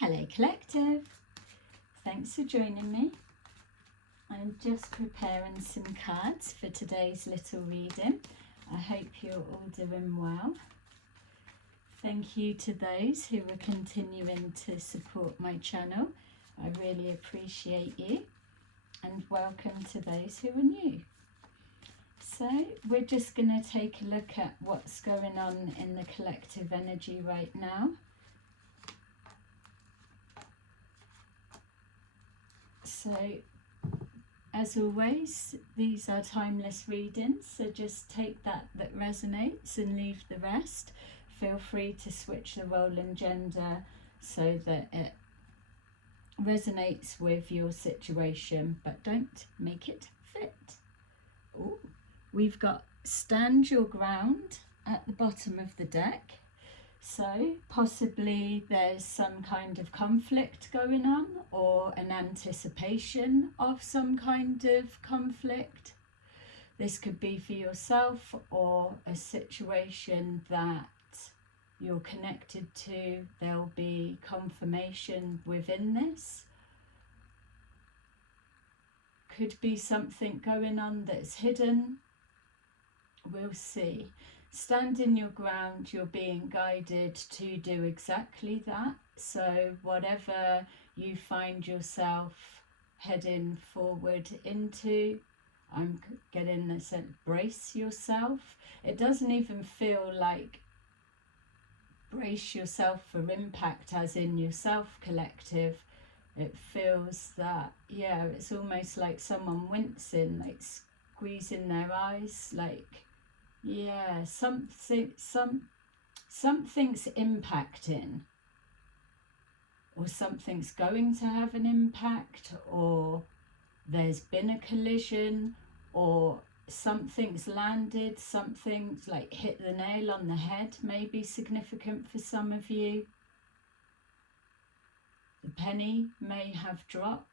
Hello Collective, thanks for joining me. I'm just preparing some cards for today's little reading. I hope you're all doing well. Thank you to those who are continuing to support my channel. I really appreciate you, and welcome to those who are new. So we're just going to take a look at what's going on in the collective energy right now. So, as always, these are timeless readings, so just take that resonates and leave the rest. Feel free to switch the role and gender so that it resonates with your situation, but don't make it fit. Ooh, we've got stand your ground at the bottom of the deck. So possibly there's some kind of conflict going on, or an anticipation of some kind of conflict. This could be for yourself or a situation that you're connected to. There'll be confirmation within this. Could be something going on that's hidden. We'll see. Stand in your ground, you're being guided to do exactly that. So whatever you find yourself heading forward into, I'm getting the sense, brace yourself. It doesn't even feel like brace yourself for impact as in yourself collective. It feels that, yeah, it's almost like someone wincing, like squeezing their eyes, like, yeah, something's impacting, or something's going to have an impact, or there's been a collision, or something's landed, something's like hit the nail on the head, maybe significant for some of you. The penny may have dropped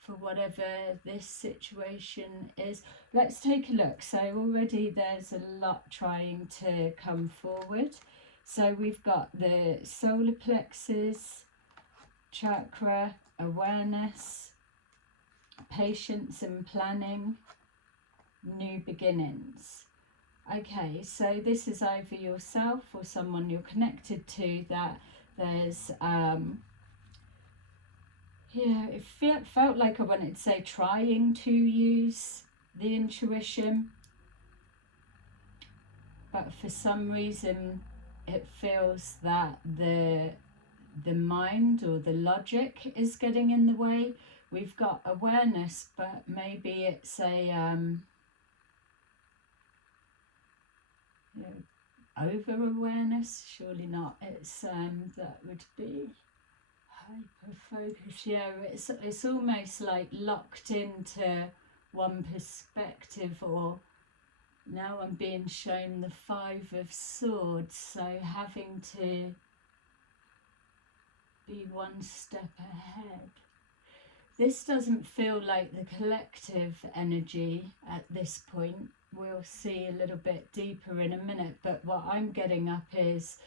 for whatever this situation is. Let's take a look. So already there's a lot trying to come forward. So we've got the solar plexus, chakra, awareness, patience and planning, new beginnings. Okay, so this is either yourself or someone you're connected to, that there's yeah, it felt like I wanted to say trying to use the intuition, but for some reason it feels that the mind or the logic is getting in the way. We've got awareness, but maybe it's a over awareness. Surely not. It's that would be hyper focus. Yeah, it's almost like locked into one perspective. Or now I'm being shown the 5 of Swords, so having to be one step ahead. This doesn't feel like the collective energy at this point. We'll see a little bit deeper in a minute, but what I'm getting up is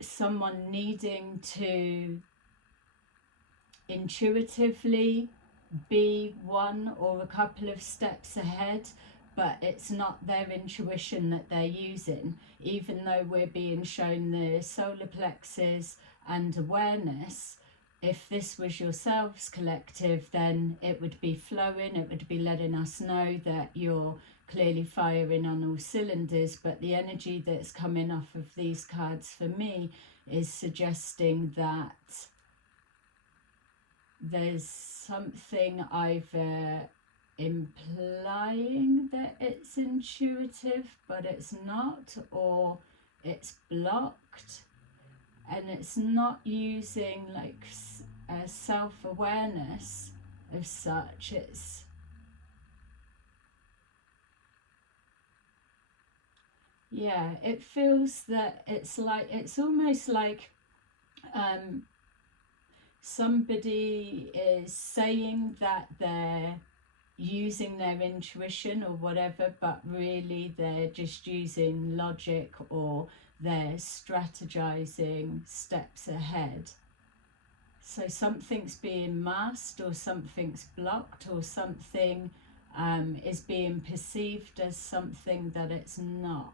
someone needing to intuitively be one or a couple of steps ahead, but it's not their intuition that they're using. Even though we're being shown the solar plexus and awareness, if this was yourselves collective, then it would be flowing, it would be letting us know that you're clearly firing on all cylinders. But the energy that's coming off of these cards for me is suggesting that there's something either implying that it's intuitive but it's not, or it's blocked and it's not using like a self-awareness of such. It's yeah, it feels that it's like, it's almost like somebody is saying that they're using their intuition or whatever, but really they're just using logic, or they're strategizing steps ahead. So something's being masked, or something's blocked, or something is being perceived as something that it's not.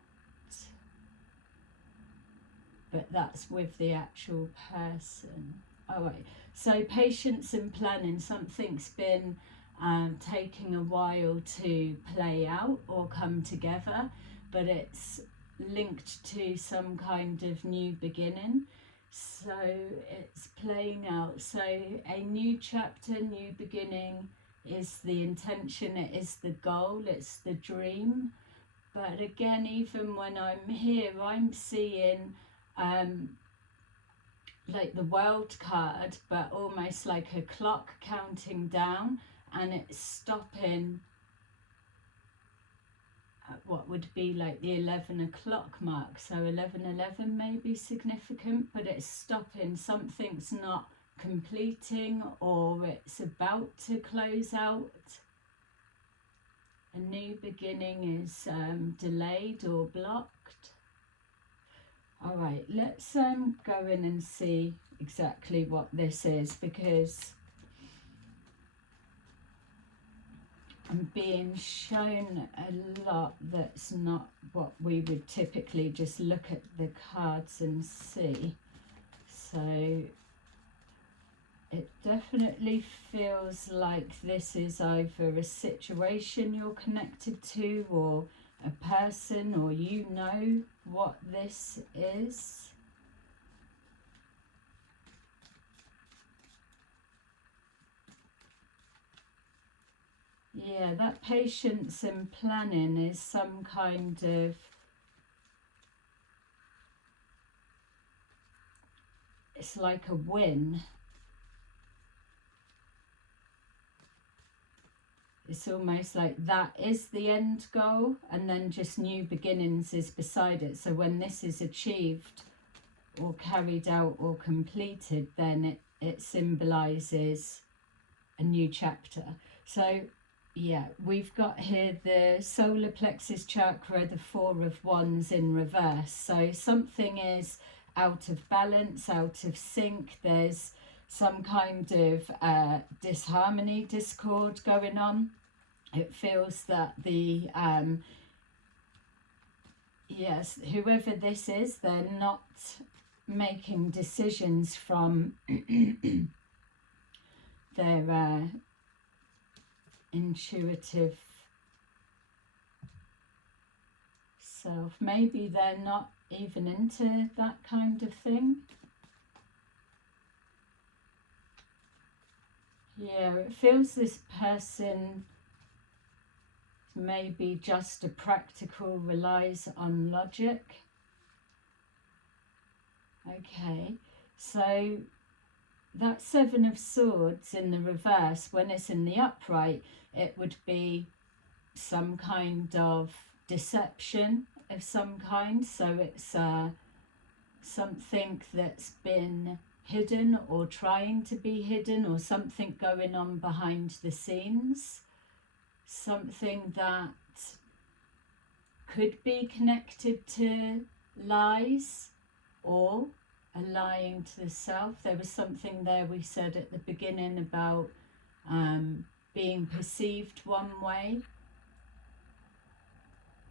But that's with the actual person. All right, so patience and planning, something's been taking a while to play out or come together, but it's linked to some kind of new beginning. So it's playing out. So a new chapter, new beginning is the intention, it is the goal, it's the dream. But again, even when I'm here, I'm seeing like the world card, but almost like a clock counting down, and it's stopping at what would be like the 11 o'clock mark. So 11:11 may be significant, but it's stopping. Something's not completing, or it's about to close out. A new beginning is delayed or blocked. All right, let's go in and see exactly what this is, because I'm being shown a lot that's not what we would typically just look at the cards and see. So it definitely feels like this is either a situation you're connected to, or a person, or you know what this is. Yeah, that patience and planning is some kind of, it's like a win. It's almost like that is the end goal, and then just new beginnings is beside it. So when this is achieved or carried out or completed, then it symbolizes a new chapter. So yeah, we've got here the solar plexus chakra, the 4 of Wands in reverse. So something is out of balance, out of sync. There's some kind of disharmony, discord going on. It feels that the yes, whoever this is, they're not making decisions from their intuitive self. Maybe they're not even into that kind of thing. Yeah, it feels this person maybe just a practical, relies on logic. Okay, so that 7 of Swords in the reverse, when it's in the upright, it would be some kind of deception of some kind. So it's something that's been hidden or trying to be hidden, or something going on behind the scenes. Something that could be connected to lies, or a lying to the self. There was something there we said at the beginning about being perceived one way,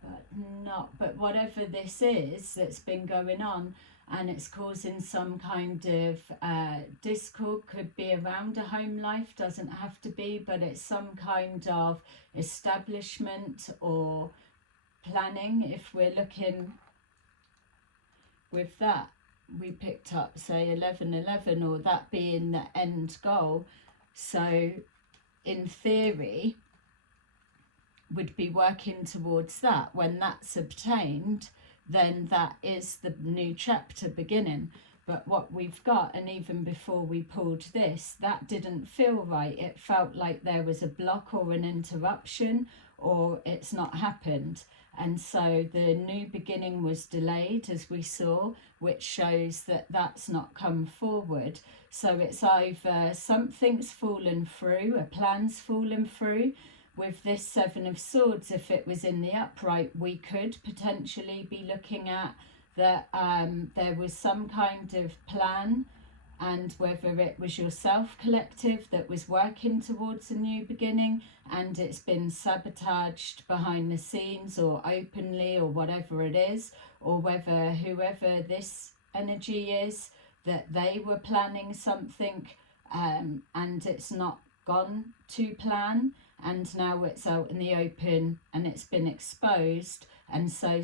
but not. But whatever this is that's been going on, and it's causing some kind of discord, could be around a home life, doesn't have to be, but it's some kind of establishment or planning. If we're looking with that, we picked up, say, 11:11, or that being the end goal. So in theory, would be working towards that. When that's obtained, then that is the new chapter beginning. But what we've got, and even before we pulled this, that didn't feel right. It felt like there was a block or an interruption, or it's not happened. And so the new beginning was delayed, as we saw, which shows that that's not come forward. So it's either something's fallen through, a plan's fallen through. With this 7 of Swords, if it was in the upright, we could potentially be looking at that there was some kind of plan, and whether it was yourself collective that was working towards a new beginning and it's been sabotaged behind the scenes or openly or whatever it is, or whether whoever this energy is, that they were planning something and it's not gone to plan, and now it's out in the open and it's been exposed, and so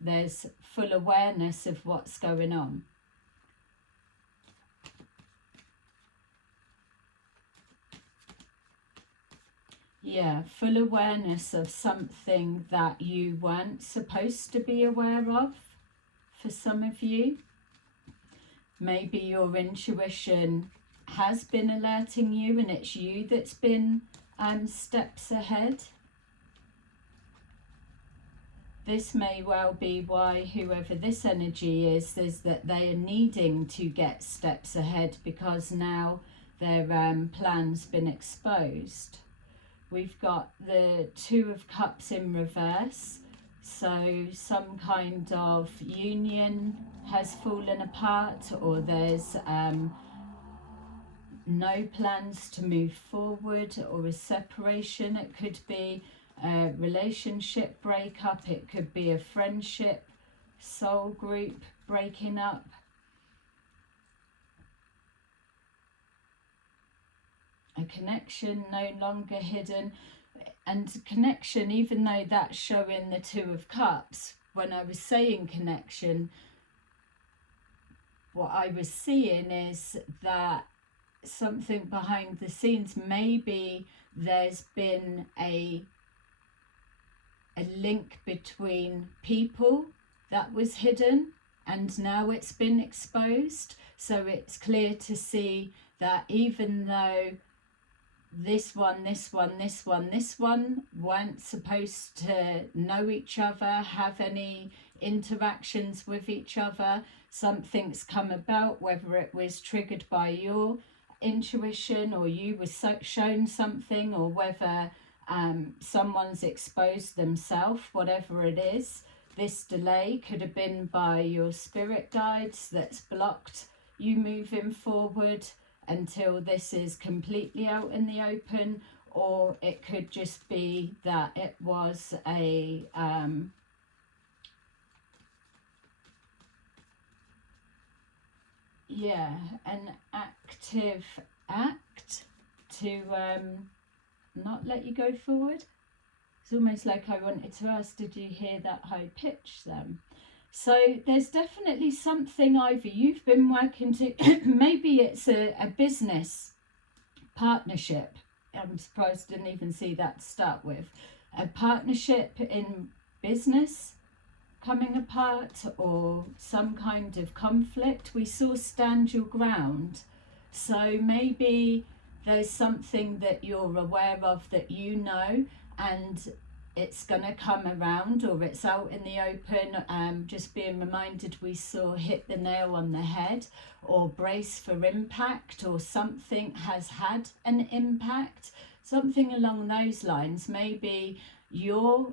there's full awareness of what's going on. Yeah, full awareness of something that you weren't supposed to be aware of for some of you. Maybe your intuition has been alerting you and it's you that's been steps ahead. This may well be why whoever this energy is that they are needing to get steps ahead, because now their plan's been exposed. We've got the Two of Cups in reverse, so some kind of union has fallen apart, or there's no plans to move forward, or a separation. It could be a relationship breakup, it could be a friendship, soul group breaking up. A connection no longer hidden. And connection, even though that's showing the Two of Cups, when I was saying connection, what I was seeing is that something behind the scenes, maybe there's been a link between people that was hidden and now it's been exposed. So it's clear to see that even though this one weren't supposed to know each other, have any interactions with each other, something's come about, whether it was triggered by your intuition or you were shown something, or whether someone's exposed themselves, whatever it is. This delay could have been by your spirit guides that's blocked you moving forward until this is completely out in the open, or it could just be that it was an active act to not let you go forward. It's almost like I wanted to ask, did you hear that high pitch then? So there's definitely something either you've been working to, maybe it's a business partnership. I'm surprised I didn't even see that to start with. A partnership in business coming apart, or some kind of conflict. We saw stand your ground. So maybe there's something that you're aware of that you know, and it's going to come around, or it's out in the open. Just being reminded, we saw hit the nail on the head, or brace for impact, or something has had an impact, something along those lines. Maybe your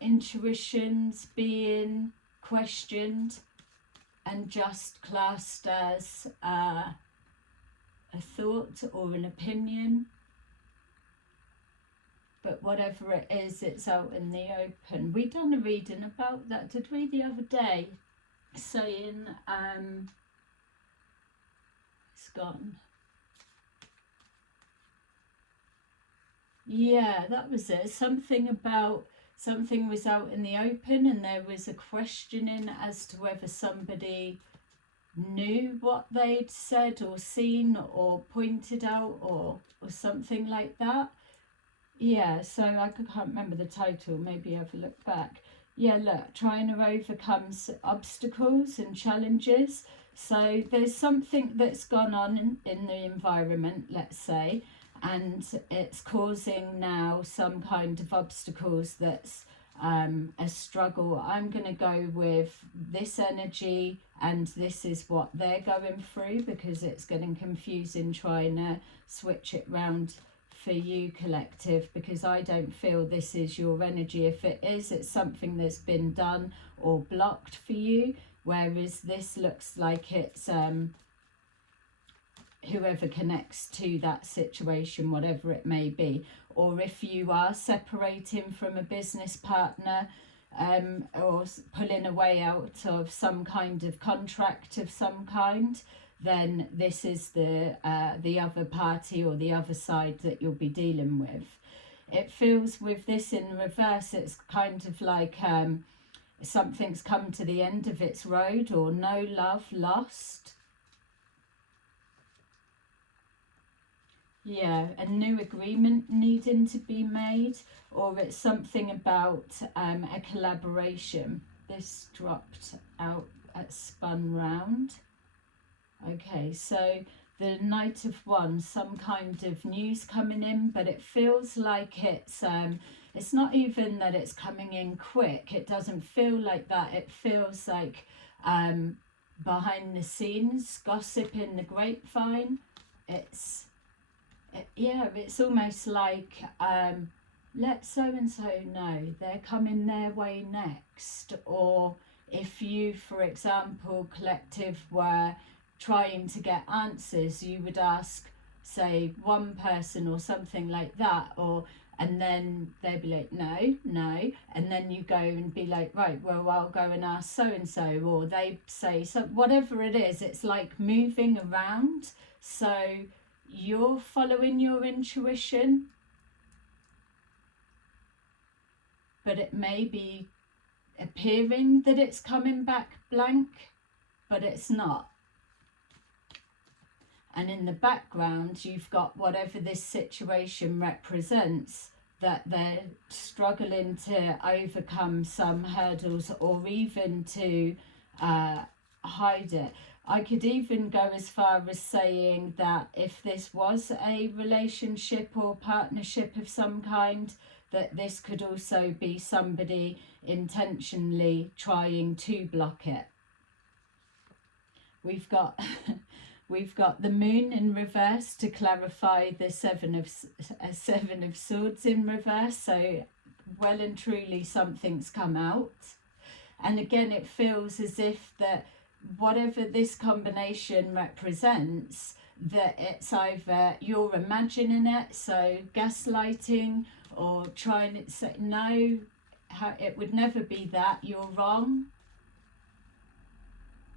intuitions being questioned and just classed as a thought or an opinion. But whatever it is, it's out in the open. We done a reading about that, did we, the other day? Saying, it's gone. Yeah, that was it. Something about, something was out in the open and there was a questioning as to whether somebody knew what they'd said or seen or pointed out, or something like that. Yeah, so I can't remember the title, maybe have a look back. Yeah, look, trying to overcome obstacles and challenges. So there's something that's gone on in the environment, let's say, and it's causing now some kind of obstacles that's a struggle. I'm going to go with this energy, and this is what they're going through, because it's getting confusing trying to switch it round for you, collective, because I don't feel this is your energy. If it is, it's something that's been done or blocked for you, whereas this looks like it's whoever connects to that situation, whatever it may be. Or if you are separating from a business partner, or pulling a way out of some kind of contract of some kind, then this is the other party or the other side that you'll be dealing with. It feels with this in reverse, it's kind of like something's come to the end of its road, or no love lost. Yeah, a new agreement needing to be made, or it's something about a collaboration. This dropped out, spun round. Okay, so the Knight of Wands, some kind of news coming in, but it feels like it's not even that it's coming in quick. It doesn't feel like that. It feels like behind the scenes, gossip in the grapevine. It's almost like let so-and-so know they're coming their way next. Or if you, for example, collective, were trying to get answers, you would ask, say, one person or something like that, and then they'd be like, no, and then you go and be like, right, well, I'll go and ask so-and-so, or they say, so whatever it is, it's like moving around. So you're following your intuition, but it may be appearing that it's coming back blank, but it's not. And in the background, you've got whatever this situation represents, that they're struggling to overcome some hurdles, or even to hide it. I could even go as far as saying that if this was a relationship or partnership of some kind, that this could also be somebody intentionally trying to block it. We've got we've got the Moon in reverse to clarify the Seven of Swords in reverse. So well and truly something's come out. And again, it feels as if that whatever this combination represents, that it's either you're imagining it, so gaslighting, or trying to say, no, it would never be that, you're wrong.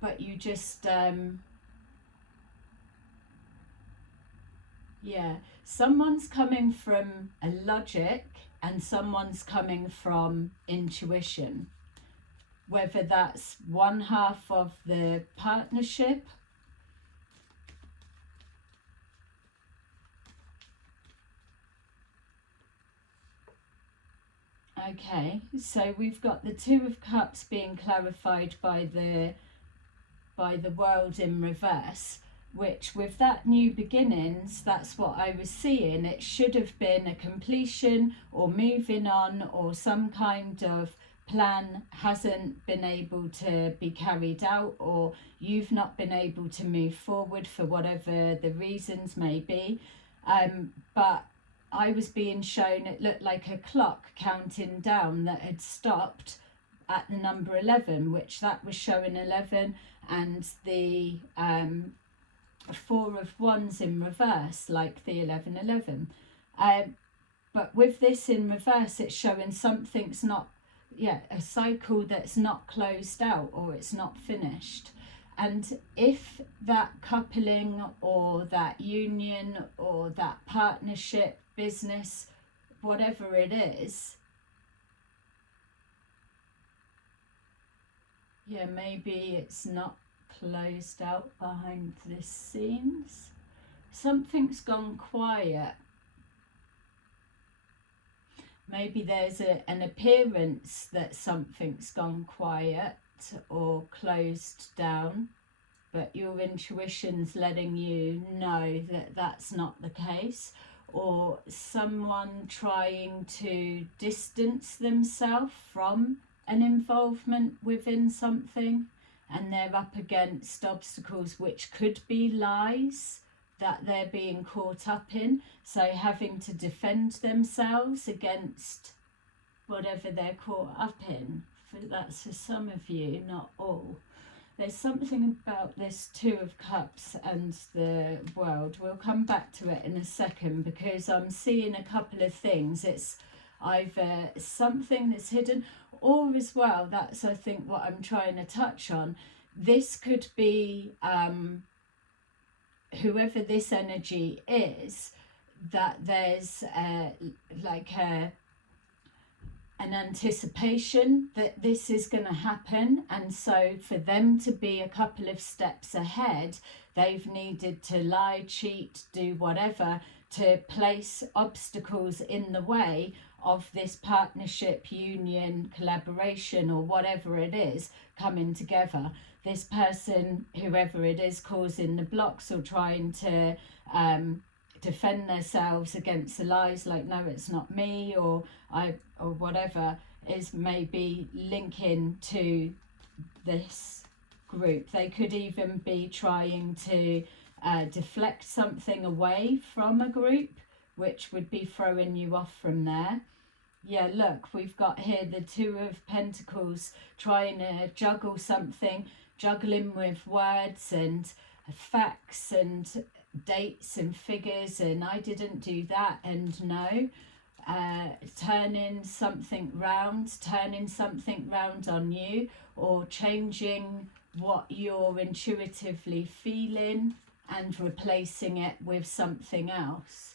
But you just, someone's coming from a logic and someone's coming from intuition. Whether that's one half of the partnership, okay, so we've got the Two of Cups being clarified by the World in reverse, which with that new beginnings, that's what I was seeing. It should have been a completion or moving on, or some kind of plan hasn't been able to be carried out, or you've not been able to move forward for whatever the reasons may be. But I was being shown, it looked like a clock counting down that had stopped at the number 11, which that was showing 11, and the Four of Wands in reverse, like the 1111. But with this in reverse, it's showing something's not, a cycle that's not closed out, or it's not finished. And if that coupling or that union or that partnership, business, whatever it is, maybe it's not closed out behind the scenes. Something's gone quiet. Maybe there's an appearance that something's gone quiet or closed down, but your intuition's letting you know that that's not the case. Or someone trying to distance themselves from an involvement within something, and they're up against obstacles which could be lies, that they're being caught up in. So having to defend themselves against whatever they're caught up in. That's for some of you, not all. There's something about this Two of Cups and the World. We'll come back to it in a second, because I'm seeing a couple of things. It's either something that's hidden, or as well, that's I think what I'm trying to touch on. This could be whoever this energy is, that there's an anticipation that this is going to happen, and so for them to be a couple of steps ahead, they've needed to lie, cheat, do whatever to place obstacles in the way of this partnership, union, collaboration, or whatever it is coming together. This person, whoever it is, causing the blocks or trying to defend themselves against the lies, like, no, it's not me, or whatever, is maybe linking to this group. They could even be trying to deflect something away from a group, which would be throwing you off from there. Yeah, look, we've got here the Two of Pentacles trying to juggle something, juggling with words and facts and dates and figures, and I didn't do that, and no, turning something round on you, or changing what you're intuitively feeling and replacing it with something else.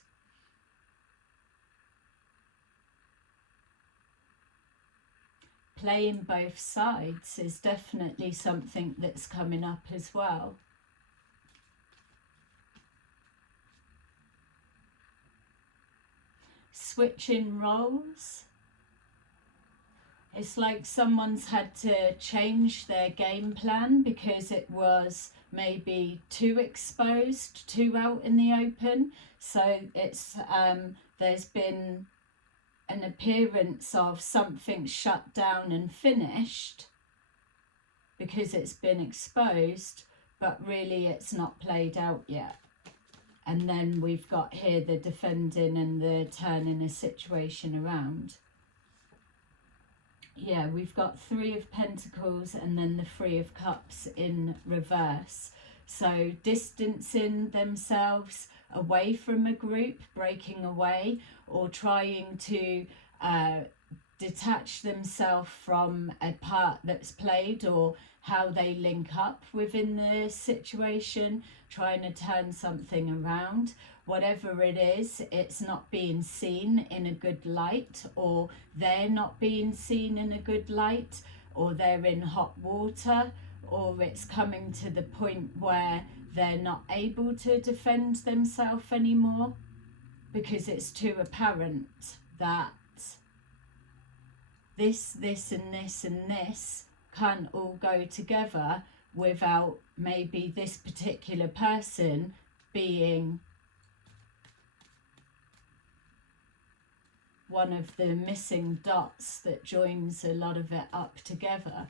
Playing both sides is definitely something that's coming up as well. Switching roles. It's like someone's had to change their game plan because it was maybe too exposed, too out in the open. So it's there's been an appearance of something shut down and finished because it's been exposed, but really it's not played out yet. And then we've got here the defending and the turning a situation around. Yeah, we've got Three of Pentacles and then the Three of Cups in reverse. So distancing themselves away from a group, breaking away, or trying to detach themselves from a part that's played, or how they link up within the situation, trying to turn something around. Whatever it is, it's not being seen in a good light, or they're not being seen in a good light, or they're in hot water, or it's coming to the point where they're not able to defend themselves anymore because it's too apparent that this and this and this can't all go together without maybe this particular person being one of the missing dots that joins a lot of it up together.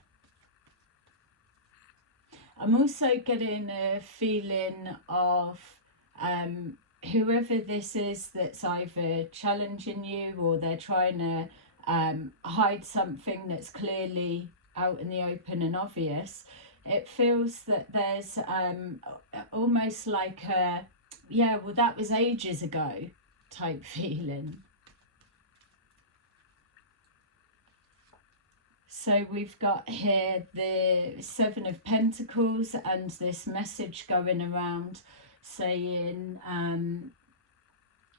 I'm also getting a feeling of whoever this is that's either challenging you, or they're trying to hide something that's clearly out in the open and obvious. It feels that there's almost like a, yeah, well, that was ages ago type feeling. So we've got here the Seven of Pentacles and this message going around saying,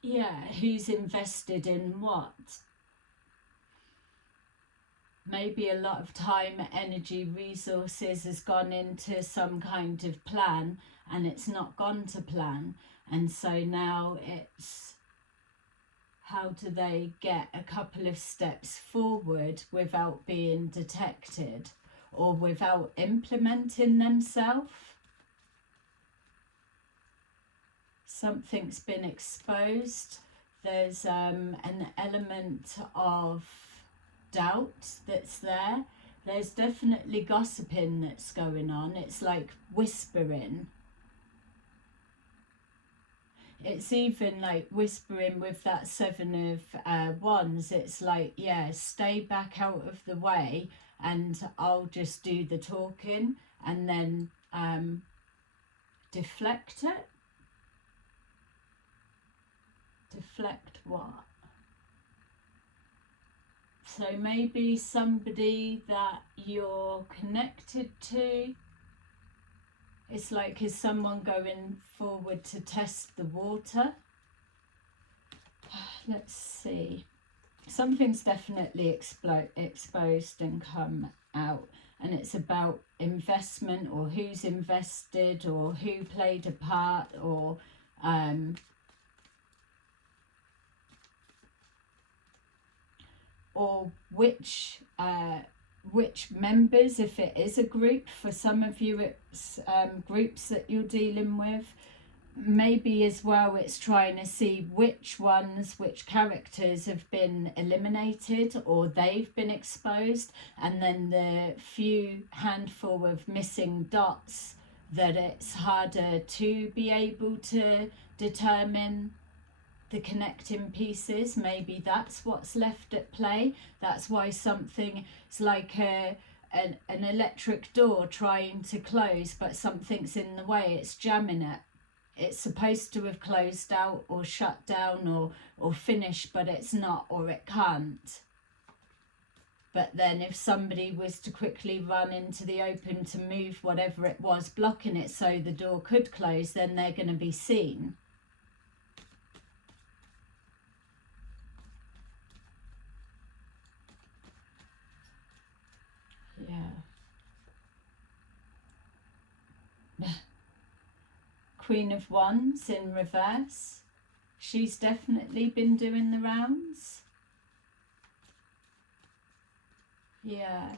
yeah, who's invested in what? Maybe a lot of time, energy, resources has gone into some kind of plan and it's not gone to plan. And so now it's, how do they get a couple of steps forward without being detected or without implementing themselves? Something's been exposed. There's an element of doubt that's there. There's definitely gossiping that's going on. It's like whispering. It's even like whispering with that Seven of Wands. It's like, yeah, stay back out of the way and I'll just do the talking, and then deflect it. Deflect what? So maybe somebody that you're connected to, it's like, is someone going forward to test the water? Let's see. Something's definitely exposed and come out, and it's about investment, or who's invested, or who played a part, or which members, if it is a group. For some of you it's groups that you're dealing with. Maybe as well it's trying to see which characters have been eliminated or they've been exposed, and then the few handful of missing dots that it's harder to be able to determine the connecting pieces. Maybe that's what's left at play. That's why something is like an electric door trying to close, but something's in the way, it's jamming it. It's supposed to have closed out or shut down or finished, but it's not, or it can't. But then if somebody was to quickly run into the open to move whatever it was blocking it so the door could close, then they're going to be seen. Yeah. Queen of Wands in reverse. She's definitely been doing the rounds. Yeah.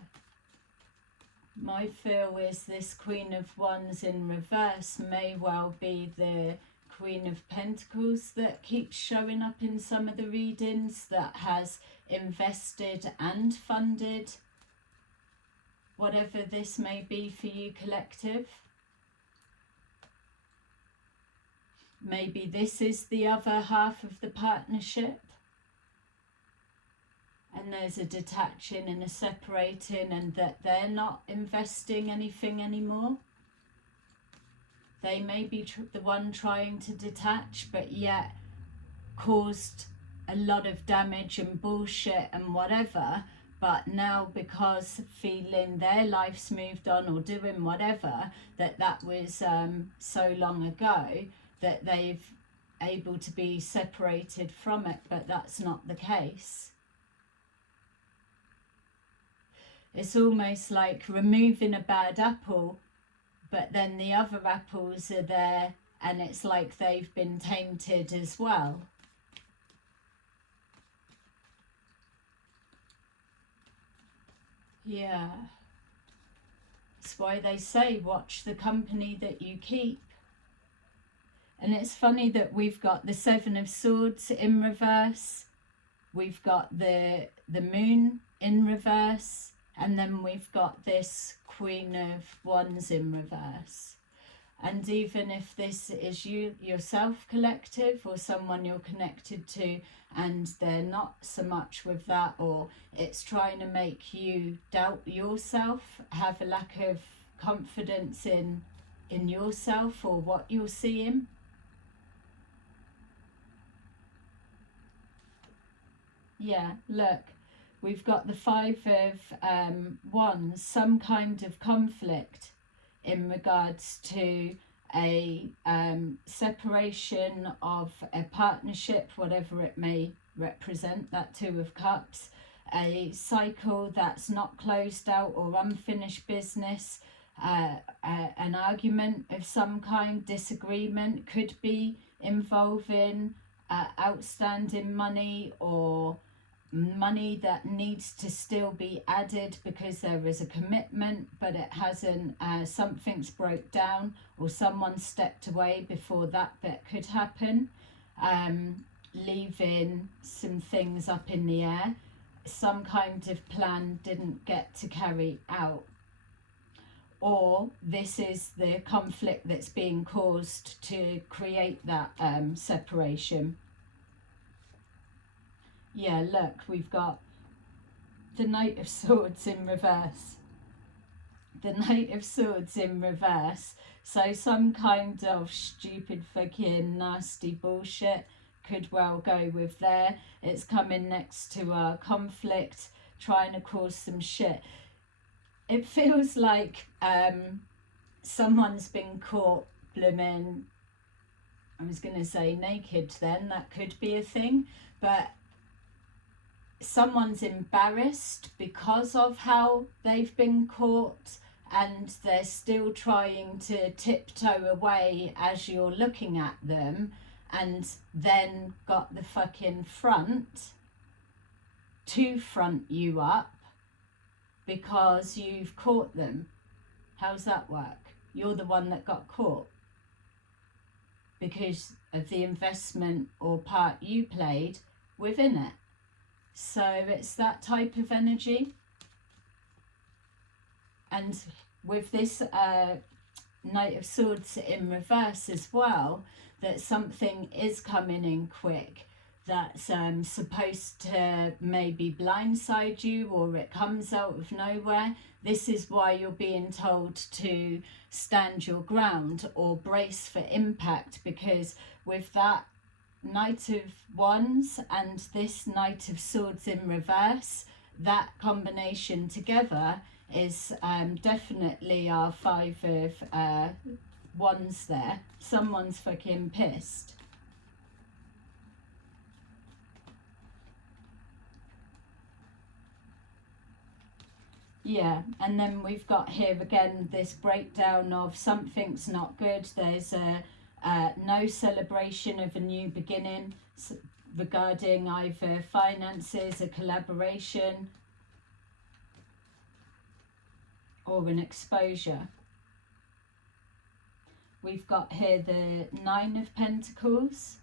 My feel is this Queen of Wands in reverse may well be the Queen of Pentacles that keeps showing up in some of the readings, that has invested and funded whatever this may be for you, collective. Maybe this is the other half of the partnership, and there's a detaching and a separating, and that they're not investing anything anymore. They may be the one trying to detach, but yet caused a lot of damage and bullshit and whatever. But now, because feeling their life's moved on or doing whatever, that was so long ago, that they've able to be separated from it, but that's not the case. It's almost like removing a bad apple, but then the other apples are there, and it's like they've been tainted as well. Yeah. That's why they say, watch the company that you keep. And it's funny that we've got the Seven of Swords in reverse, we've got the Moon in reverse, and then we've got this Queen of Wands in reverse. And even if this is you yourself, collective, or someone you're connected to, and they're not so much with that, or it's trying to make you doubt yourself, have a lack of confidence in yourself or what you're seeing. Yeah, look, we've got the Five of Wands, some kind of conflict in regards to a separation of a partnership, whatever it may represent, that Two of Cups, a cycle that's not closed out or unfinished business, an argument of some kind, disagreement, could be involving outstanding money, or money that needs to still be added because there is a commitment but it hasn't, something's broke down or someone stepped away before that bit could happen, leaving some things up in the air. Some kind of plan didn't get to carry out, or this is the conflict that's being caused to create that separation. Yeah, look, we've got the Knight of Swords in reverse. The Knight of Swords in reverse. So some kind of stupid fucking nasty bullshit could well go with there. It's coming next to a conflict, trying to cause some shit. It feels like someone's been caught blooming, I was going to say naked then, that could be a thing, but someone's embarrassed because of how they've been caught, and they're still trying to tiptoe away as you're looking at them, and then got the fucking front to front you up because you've caught them. How's that work? You're the one that got caught because of the investment or part you played within it. So it's that type of energy. And with this Knight of Swords in reverse as well, that something is coming in quick that's supposed to maybe blindside you, or it comes out of nowhere. This is why you're being told to stand your ground or brace for impact, because with that Knight of Wands and this Knight of Swords in reverse, that combination together is definitely our Five of Wands there. Someone's fucking pissed. Yeah, and then we've got here again this breakdown of something's not good. There's a no celebration of a new beginning regarding either finances, a collaboration, or an exposure. We've got here the Nine of Pentacles.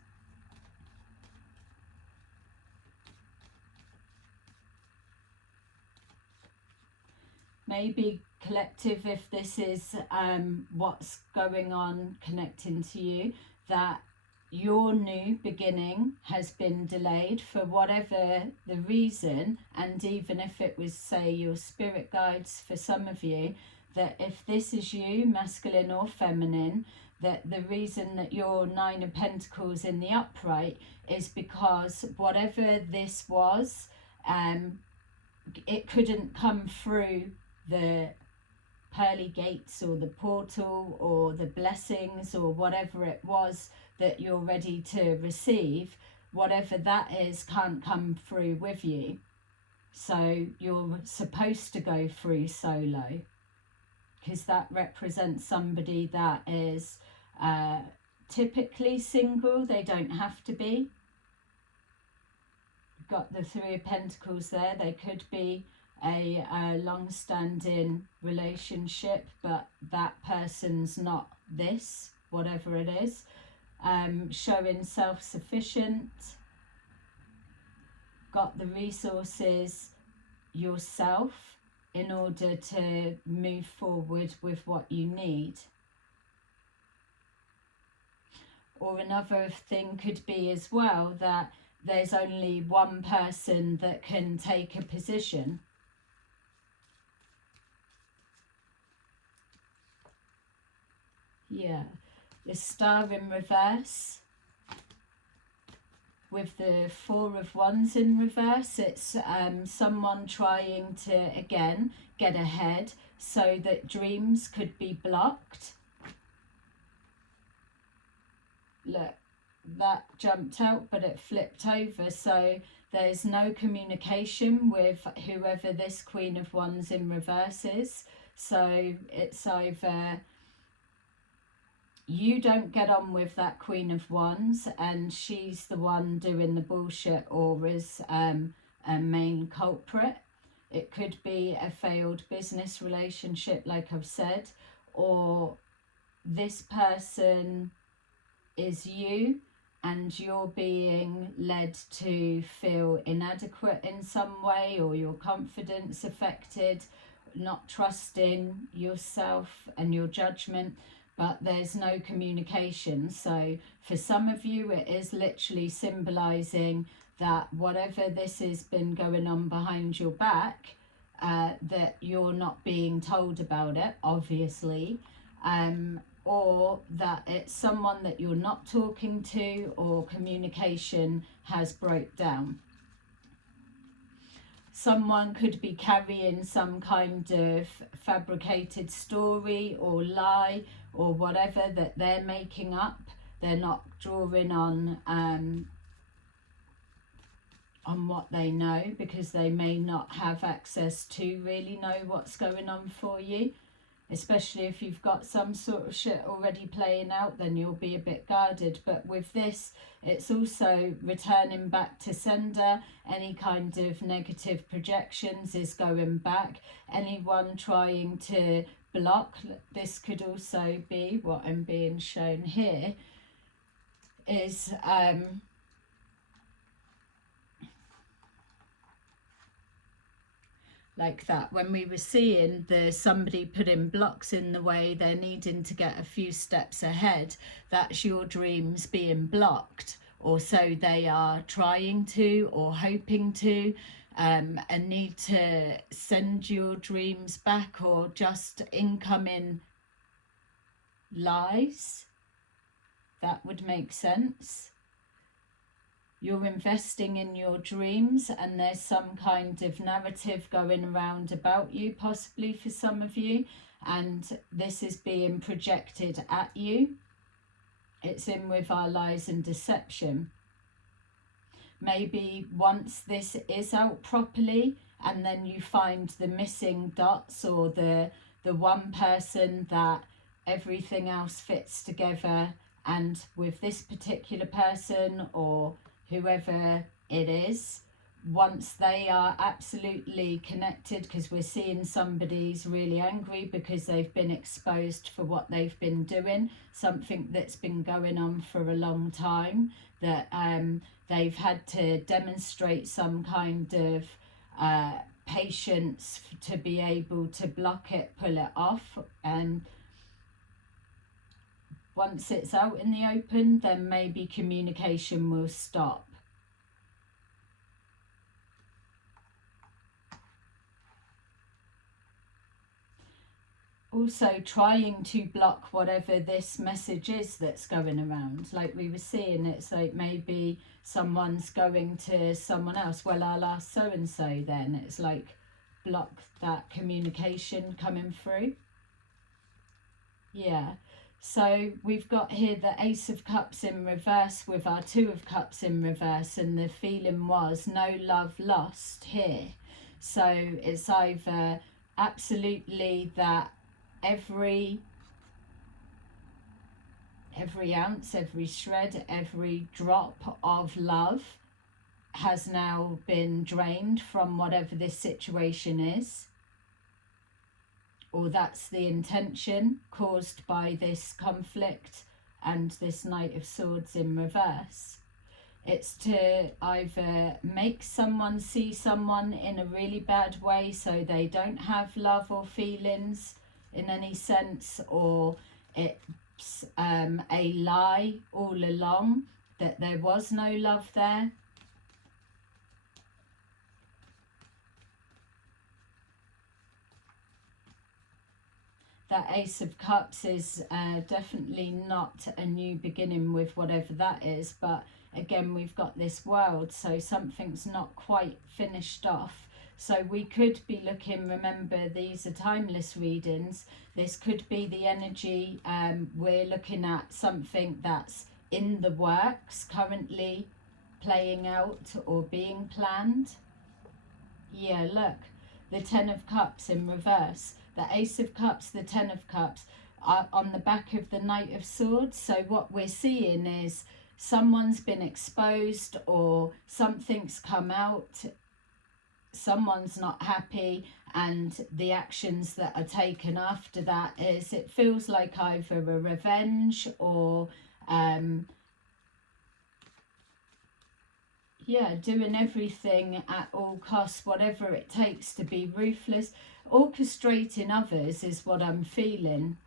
Maybe collective, if this is what's going on connecting to you, that your new beginning has been delayed for whatever the reason. And even if it was, say, your spirit guides for some of you, that if this is you, masculine or feminine, that the reason that you're Nine of Pentacles in the upright is because whatever this was, it couldn't come through the pearly gates or the portal or the blessings or whatever it was that you're ready to receive. Whatever that is can't come through with you, so you're supposed to go through solo, because that represents somebody that is typically single. They don't have to be. Got the Three of Pentacles there. They could be a long-standing relationship, but that person's not this, whatever it is. Showing self-sufficient, got the resources yourself in order to move forward with what you need. Or another thing could be as well that there's only one person that can take a position. Yeah, the Star in reverse with the Four of Wands in reverse. It's someone trying to, again, get ahead so that dreams could be blocked. Look, that jumped out, but it flipped over. So there's no communication with whoever this Queen of Wands in reverse is. So it's either you don't get on with that Queen of Wands and she's the one doing the bullshit, or is a main culprit. It could be a failed business relationship, like I've said, or this person is you and you're being led to feel inadequate in some way, or your confidence affected, not trusting yourself and your judgment, but there's no communication. So for some of you, it is literally symbolizing that whatever this has been going on behind your back, that you're not being told about it, obviously, or that it's someone that you're not talking to, or communication has broke down. Someone could be carrying some kind of fabricated story or lie or whatever that they're making up. They're not drawing on what they know, because they may not have access to really know what's going on for you. Especially if you've got some sort of shit already playing out, then you'll be a bit guarded. But with this, it's also returning back to sender. Any kind of negative projections is going back. Anyone trying to block, this could also be what I'm being shown here, is like that. When we were seeing somebody putting blocks in the way, they're needing to get a few steps ahead, that's your dreams being blocked, or so they are trying to or hoping to, and need to send your dreams back, or just incoming lies. That would make sense. You're investing in your dreams, and there's some kind of narrative going around about you, possibly for some of you, and this is being projected at you. It's in with our lies and deception. Maybe once this is out properly, and then you find the missing dots, or the one person that everything else fits together, and with this particular person or whoever it is, once they are absolutely connected, because we're seeing somebody's really angry because they've been exposed for what they've been doing, something that's been going on for a long time, that they've had to demonstrate some kind of patience to be able to block it, pull it off, and once it's out in the open, then maybe communication will stop. Also trying to block whatever this message is that's going around. Like we were seeing, it's like maybe someone's going to someone else. Well, I'll ask so-and-so then. It's like block that communication coming through. Yeah. So we've got here the Ace of Cups in reverse with our Two of Cups in reverse, and the feeling was no love lost here. So it's either absolutely that every ounce, every shred, every drop of love has now been drained from whatever this situation is, or that's the intention caused by this conflict and this Knight of Swords in reverse. It's to either make someone see someone in a really bad way, so they don't have love or feelings in any sense, or it's a lie all along that there was no love there. That Ace of Cups is definitely not a new beginning with whatever that is, but again we've got this World, so something's not quite finished off. So we could be looking, remember these are timeless readings, this could be the energy, we're looking at something that's in the works, currently playing out or being planned. Yeah, look, the Ten of Cups in reverse. The Ace of Cups, the Ten of Cups are on the back of the Knight of Swords. So what we're seeing is someone's been exposed, or something's come out, someone's not happy, and the actions that are taken after that is, it feels like either a revenge or yeah, doing everything at all costs, whatever it takes to be ruthless. orchestrating others is what I'm feeling.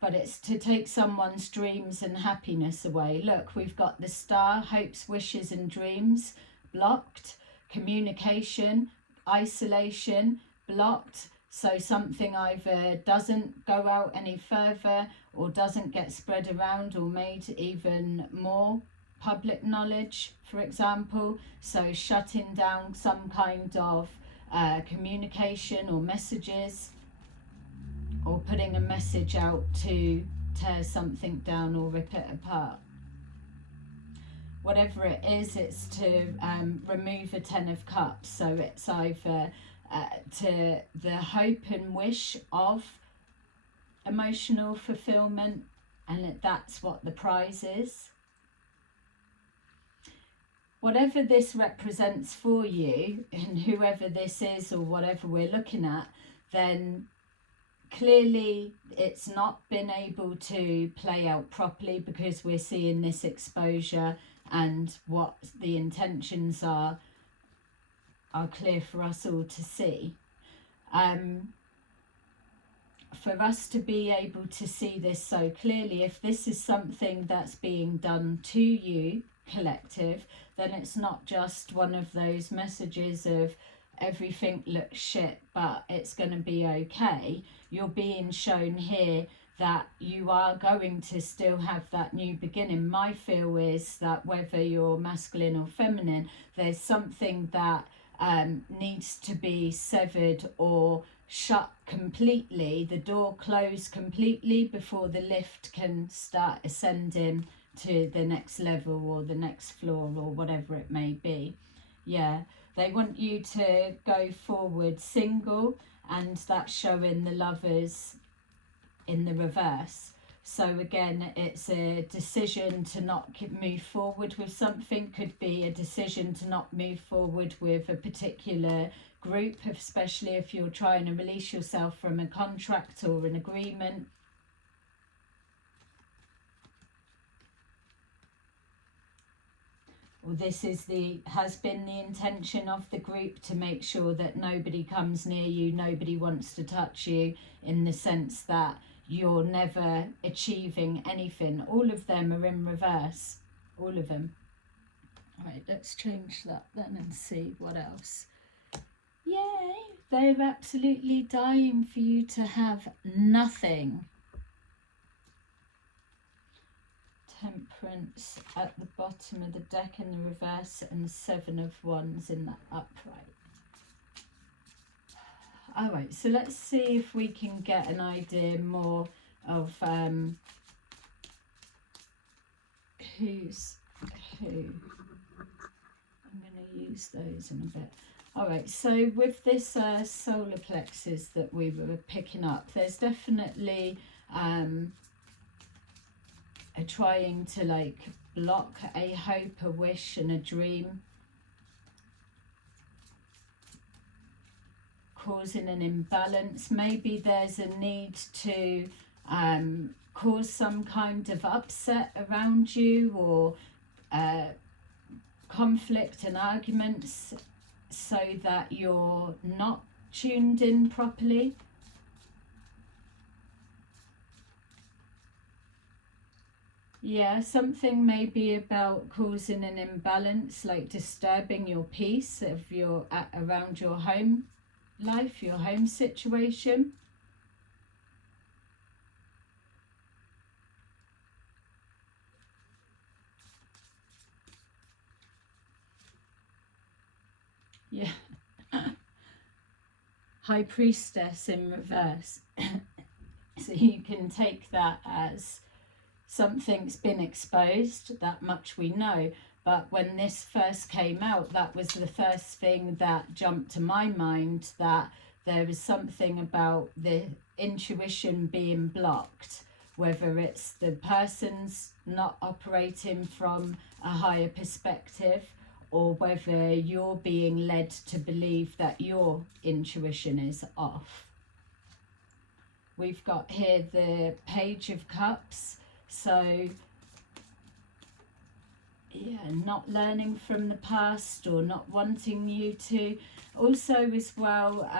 But it's to take someone's dreams and happiness away. Look, we've got the star, hopes, wishes and dreams, blocked. Communication, isolation, blocked. So something either doesn't go out any further or doesn't get spread around or made even more public knowledge, for example. So shutting down some kind of communication or messages, or putting a message out to tear something down or rip it apart. Whatever it is, it's to remove a 10 of cups. So it's either to the hope and wish of emotional fulfillment, and that's what the prize is. Whatever this represents for you, and whoever this is or whatever we're looking at, then clearly it's not been able to play out properly, because we're seeing this exposure, and what the intentions are clear for us all to see. For us to be able to see this so clearly, if this is something that's being done to you, collective, then it's not just one of those messages of everything looks shit but it's going to be okay. You're being shown here that you are going to still have that new beginning. My feel is that whether you're masculine or feminine, there's something that needs to be severed or shut completely, the door closed completely, before the lift can start ascending to the next level or the next floor or whatever it may be. Yeah, they want you to go forward single, and that's showing the Lovers in the reverse. So again, it's a decision to not move forward with something. Could be a decision to not move forward with a particular group, especially if you're trying to release yourself from a contract or an agreement. Well, this has been the intention of the group, to make sure that nobody comes near you, nobody wants to touch you, in the sense that you're never achieving anything. All of them are in reverse, all of them. Right, let's change that then and see what else. Yay, they're absolutely dying for you to have nothing. Temperance at the bottom of the deck in the reverse, and 7 of Wands in the upright. All right, so let's see if we can get an idea more of who's who. I'm going to use those in a bit. All right, so with this solar plexus that we were picking up, there's definitely a trying to like block a hope, a wish and a dream, causing an imbalance. Maybe there's a need to cause some kind of upset around you, or conflict and arguments, so that you're not tuned in properly. Yeah, something maybe about causing an imbalance, like disturbing your peace of around your home life, your home situation. Yeah. High Priestess in reverse. So you can take that as something's been exposed, that much we know. But when this first came out, that was the first thing that jumped to my mind, that there was something about the intuition being blocked, whether it's the person's not operating from a higher perspective, or whether you're being led to believe that your intuition is off. We've got here the Page of Cups. So yeah, not learning from the past or not wanting you to. Also as well,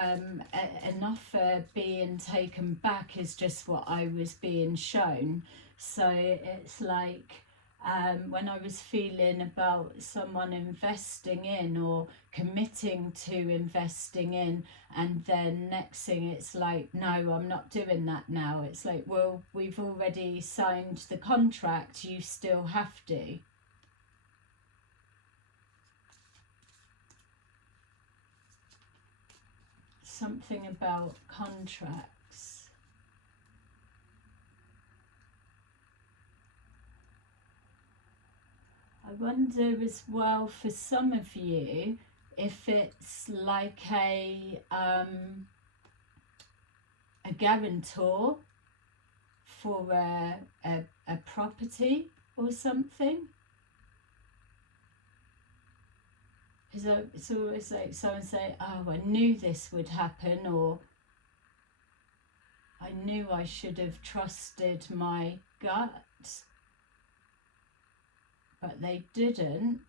enough being taken back is just what I was being shown. So it's like when I was feeling about someone investing in or committing to investing in, and then next thing it's like, no, I'm not doing that now. It's like, well, we've already signed the contract, you still have to. Something about contracts. I wonder as well for some of you if it's like a guarantor for a property or something. It's always like someone say, oh, I knew this would happen, or I knew I should have trusted my gut, but they didn't,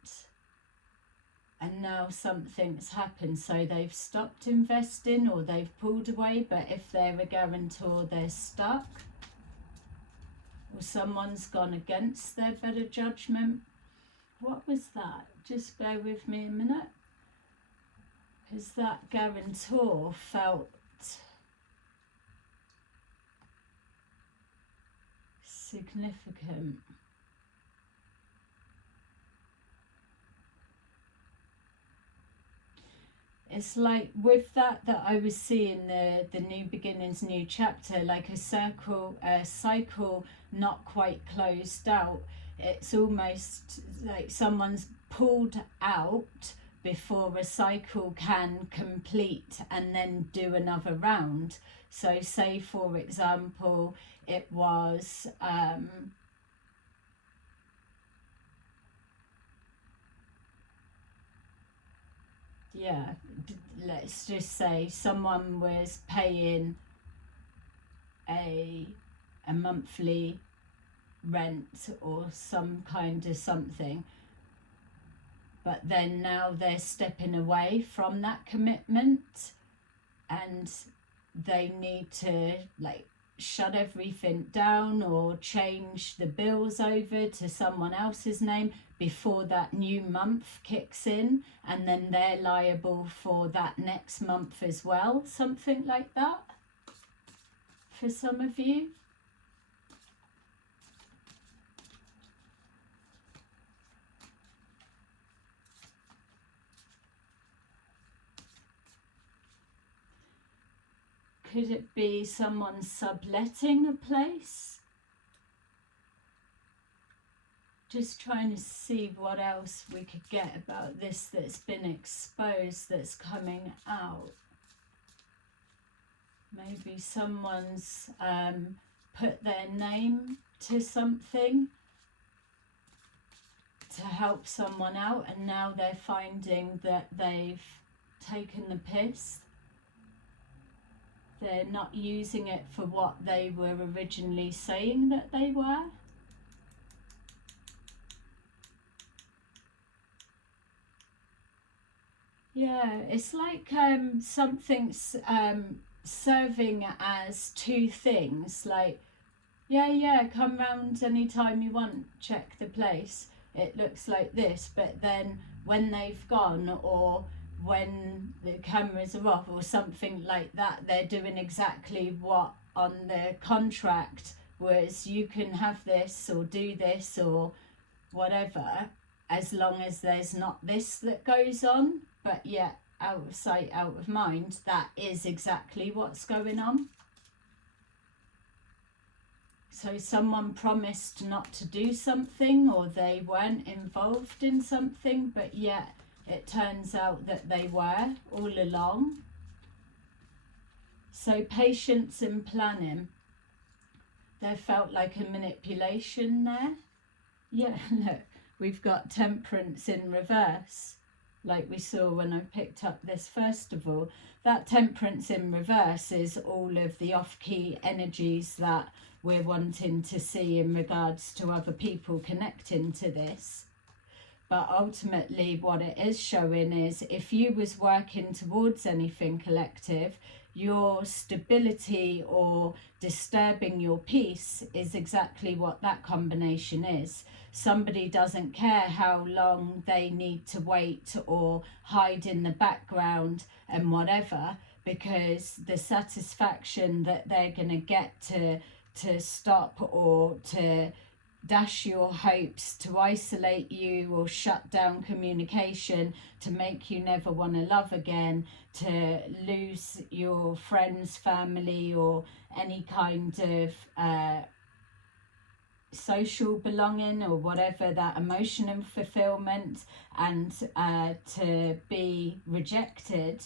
and now something's happened, so they've stopped investing or they've pulled away. But if they're a guarantor, they're stuck, or someone's gone against their better judgment. What was that? Just bear with me a minute, because that guarantor felt significant. It's like with that I was seeing the new beginnings, new chapter, like a cycle not quite closed out. It's almost like someone's pulled out before a cycle can complete and then do another round. So say for example it was let's just say someone was paying a monthly rent or some kind of something, but then now they're stepping away from that commitment and they need to like shut everything down or change the bills over to someone else's name before that new month kicks in, and then they're liable for that next month as well. Something like that for some of you. Could it be someone subletting a place? Just trying to see what else we could get about this that's been exposed, that's coming out. Maybe someone's put their name to something to help someone out, and now they're finding that they've taken the piss. They're not using it for what they were originally saying that they were. Yeah, it's like something's serving as two things. Like, yeah, come round anytime you want, check the place. It looks like this, but then when they've gone, or when the cameras are off or something like that, they're doing exactly what on the contract was, you can have this or do this or whatever, as long as there's not this that goes on. But yet, out of sight, out of mind, that is exactly what's going on. So someone promised not to do something, or they weren't involved in something, but yet it turns out that they were all along. So patience and planning. There felt like a manipulation there. Yeah, look, we've got temperance in reverse, like we saw when I picked up this first of all. That temperance in reverse is all of the off-key energies that we're wanting to see in regards to other people connecting to this. But ultimately what it is showing is if you was working towards anything collective, your stability or disturbing your peace is exactly what that combination is. Somebody doesn't care how long they need to wait or hide in the background and whatever, because the satisfaction that they're going to get to stop or to dash your hopes, to isolate you or shut down communication, to make you never want to love again, to lose your friends, family, or any kind of social belonging or whatever, that emotion and fulfillment, and to be rejected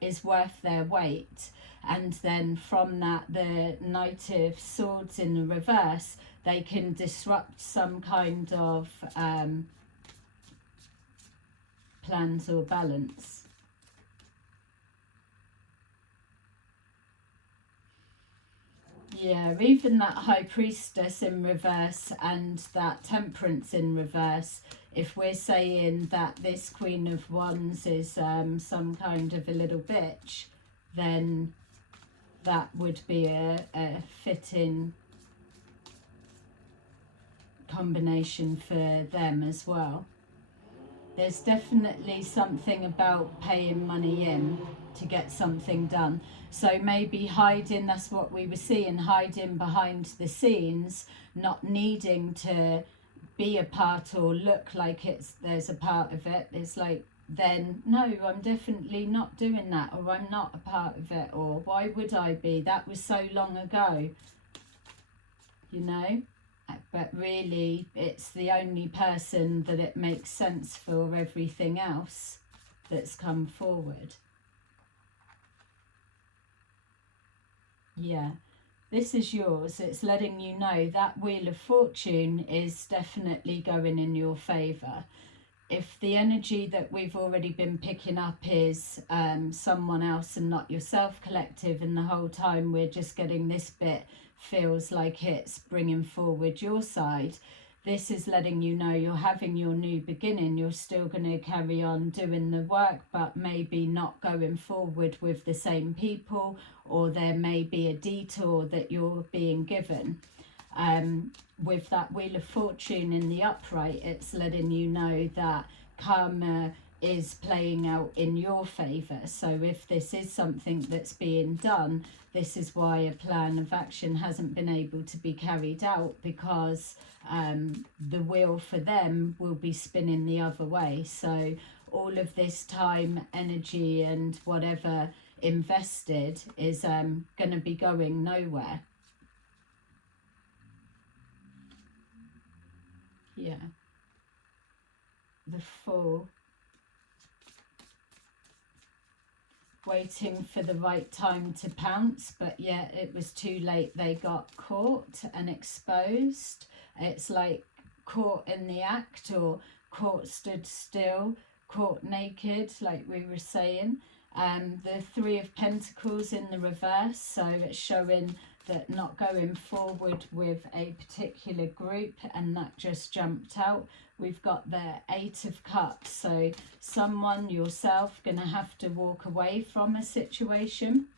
is worth their weight. And then from that, the Knight of Swords in the reverse, they can disrupt some kind of plans or balance. Yeah, even that High Priestess in reverse and that Temperance in reverse, if we're saying that this Queen of Wands is some kind of a little bitch, then that would be a fitting combination for them as well. There's definitely something about paying money in to get something done. So maybe hiding, that's what we were seeing, hiding behind the scenes, not needing to be a part or look like there's a part of it. It's like, then no, I'm definitely not doing that, or I'm not a part of it, or why would I be? That was so long ago, you know. But really it's the only person that it makes sense for everything else that's come forward. Yeah, this is yours. It's letting you know that Wheel of Fortune is definitely going in your favour. If the energy that we've already been picking up is someone else and not yourself, collective, and the whole time we're just getting this bit feels like it's bringing forward your side, this is letting you know you're having your new beginning. You're still going to carry on doing the work, but maybe not going forward with the same people, or there may be a detour that you're being given. With that Wheel of Fortune in the upright, it's letting you know that karma is playing out in your favour. So if this is something that's being done, this is why a plan of action hasn't been able to be carried out, because the wheel for them will be spinning the other way. So all of this time, energy and whatever invested is going to be going nowhere. Yeah, the Fool. Waiting for the right time to pounce, but yet it was too late. They got caught and exposed. It's like caught in the act, or caught stood still, caught naked, like we were saying. The Three of Pentacles in the reverse, so it's showing that not going forward with a particular group, and that just jumped out. We've got the Eight of Cups, so someone, yourself, going to have to walk away from a situation.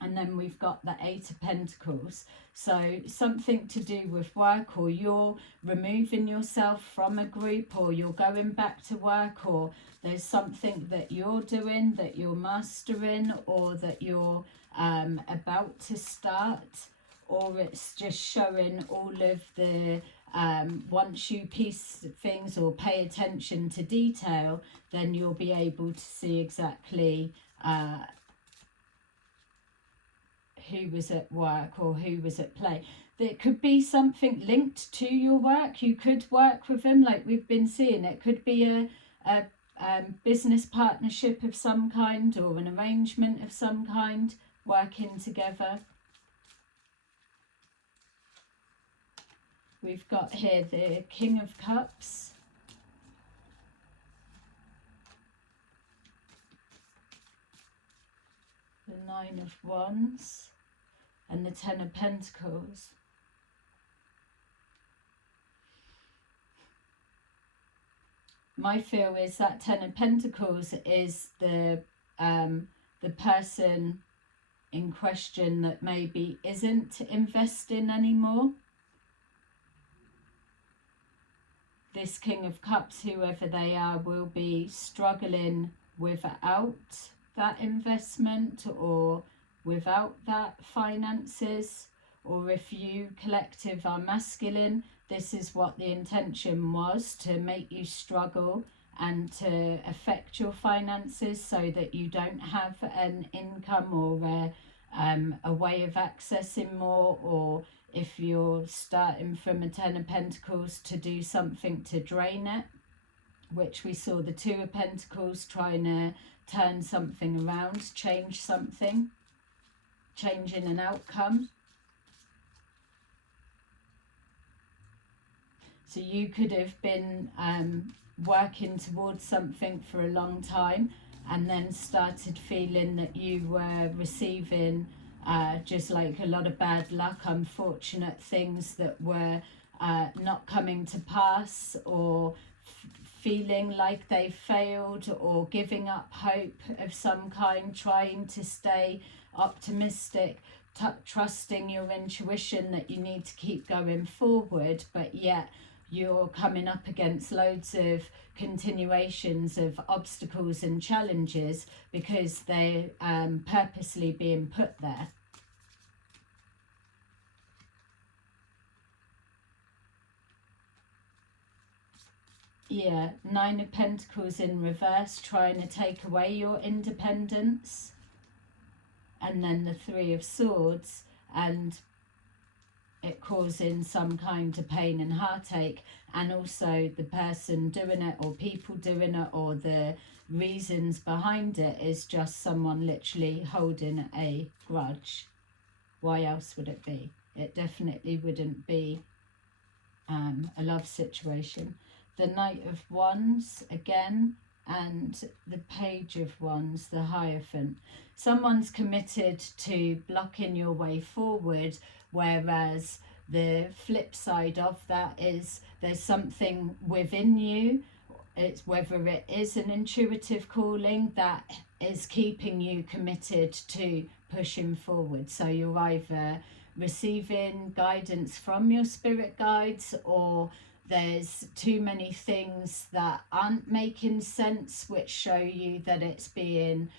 And then we've got the Eight of Pentacles, so something to do with work, or you're removing yourself from a group, or you're going back to work, or there's something that you're doing that you're mastering, or that you're about to start, or it's just showing all of the once you piece things or pay attention to detail, then you'll be able to see exactly who was at work or who was at play. There could be something linked to your work. You could work with them, like we've been seeing. It could be a business partnership of some kind, or an arrangement of some kind, working together. We've got here the King of Cups, the Nine of Wands, and the Ten of Pentacles. my feel is that Ten of Pentacles is the person in question that maybe isn't investing anymore. This King of Cups, whoever they are, will be struggling without that investment or without that finances. Or if you, collective, are masculine, this is what the intention was, to make you struggle and to affect your finances so that you don't have an income or a way of accessing more, or if you're starting from a Ten of Pentacles, to do something to drain it, which we saw the Two of Pentacles trying to turn something around, change something, changing an outcome. So you could have been working towards something for a long time and then started feeling that you were receiving just like a lot of bad luck, unfortunate things that were not coming to pass, or feeling like they failed, or giving up hope of some kind, trying to stay optimistic, trusting your intuition that you need to keep going forward, but yet you're coming up against loads of continuations of obstacles and challenges because they're purposely being put there. Yeah, Nine of Pentacles in reverse, trying to take away your independence. And then the Three of Swords, and it causing some kind of pain and heartache, and also the person doing it, or people doing it, or the reasons behind it is just someone literally holding a grudge. Why else would it be? It definitely wouldn't be a love situation. The Knight of Wands again, and the Page of Wands, the Hierophant. Someone's committed to blocking your way forward, whereas the flip side of that is there's something within you, it's whether it is an intuitive calling, that is keeping you committed to pushing forward. So you're either receiving guidance from your spirit guides, or there's too many things that aren't making sense, which show you that it's being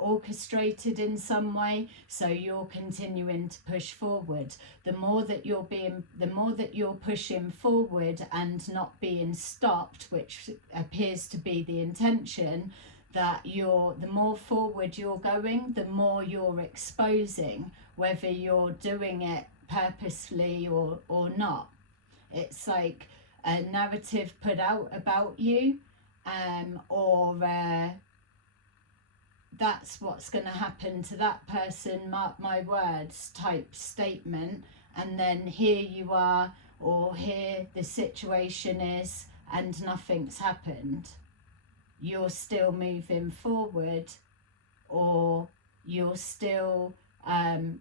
orchestrated in some way, so you're continuing to push forward. The more that you're pushing forward and not being stopped, which appears to be the intention, that the more forward you're going, the more you're exposing, whether you're doing it purposefully or not. It's like a narrative put out about you, or that's what's going to happen to that person, mark my words type statement, and then here you are, or here the situation is, and nothing's happened. You're still moving forward, or you're still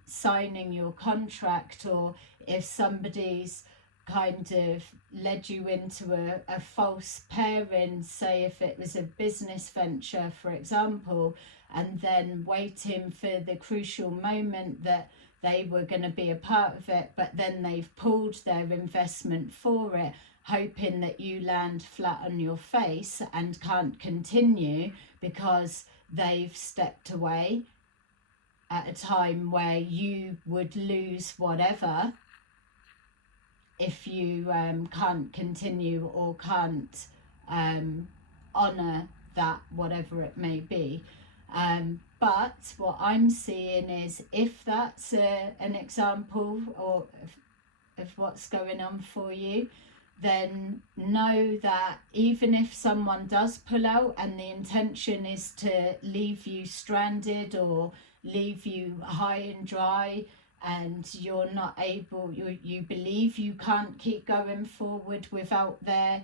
signing your contract, or if somebody's kind of led you into a false pairing, say if it was a business venture, for example, and then waiting for the crucial moment that they were going to be a part of it, but then they've pulled their investment for it, hoping that you land flat on your face and can't continue because they've stepped away at a time where you would lose whatever if you can't continue or can't honour that, whatever it may be. But what I'm seeing is, if that's an example of what's going on for you, then know that even if someone does pull out and the intention is to leave you stranded or leave you high and dry, and you're not able, you believe you can't keep going forward without their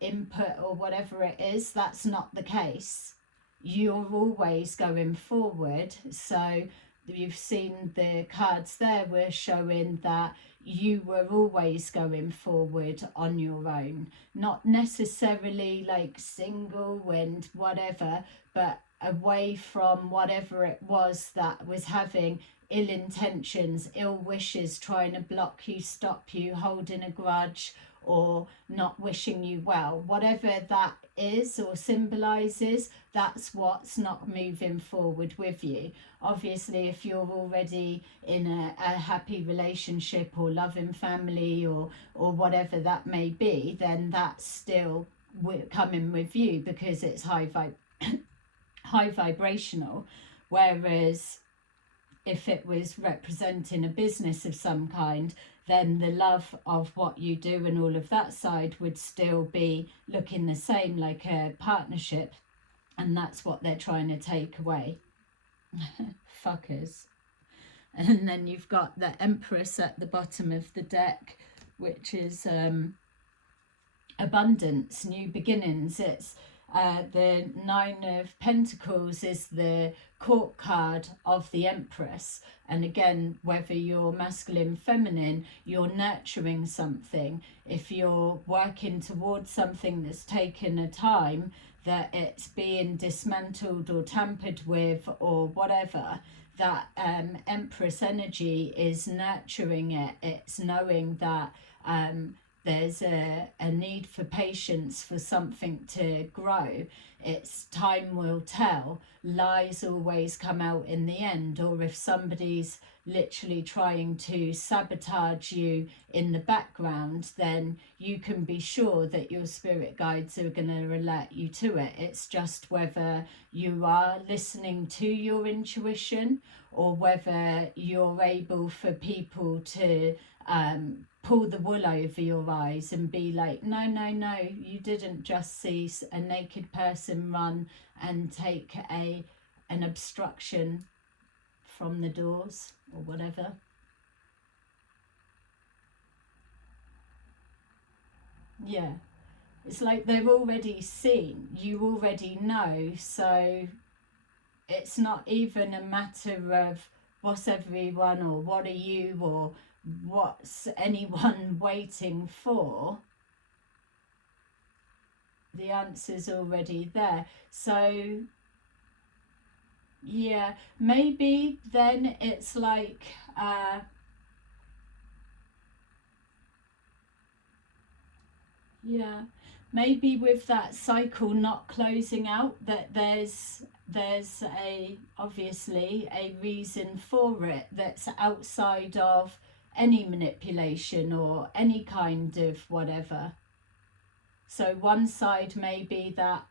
input or whatever it is, that's not the case. You're always going forward. So you've seen the cards there were showing that you were always going forward on your own, not necessarily like single and whatever, but away from whatever it was that was having ill intentions, ill wishes, trying to block you, stop you, holding a grudge, or not wishing you well. Whatever that is or symbolizes, that's what's not moving forward with you. Obviously, if you're already in a happy relationship or loving family or whatever that may be, then that's still coming with you because it's high vibrational. Whereas if it was representing a business of some kind, then the love of what you do and all of that side would still be looking the same, like a partnership, and that's what they're trying to take away. Fuckers. And then you've got the Empress at the bottom of the deck, which is abundance, new beginnings. It's the Nine of Pentacles is the court card of the Empress, and again, whether you're masculine, feminine, you're nurturing something. If you're working towards something that's taken a time, that it's being dismantled or tampered with or whatever, that Empress energy is nurturing it. It's knowing that there's a need for patience for something to grow. It's time will tell. Lies always come out in the end, or if somebody's literally trying to sabotage you in the background, then you can be sure that your spirit guides are going to alert you to it. It's just whether you are listening to your intuition or whether you're able for people to pull the wool over your eyes and be like, no, you didn't just see a naked person run and take an obstruction from the doors or whatever. Yeah, it's like they've already seen, you already know, so it's not even a matter of what's everyone or what are you or what's anyone waiting for. The answer's already there. So yeah, maybe then it's like yeah, maybe with that cycle not closing out, that there's obviously a reason for it that's outside of any manipulation or any kind of whatever. So one side may be that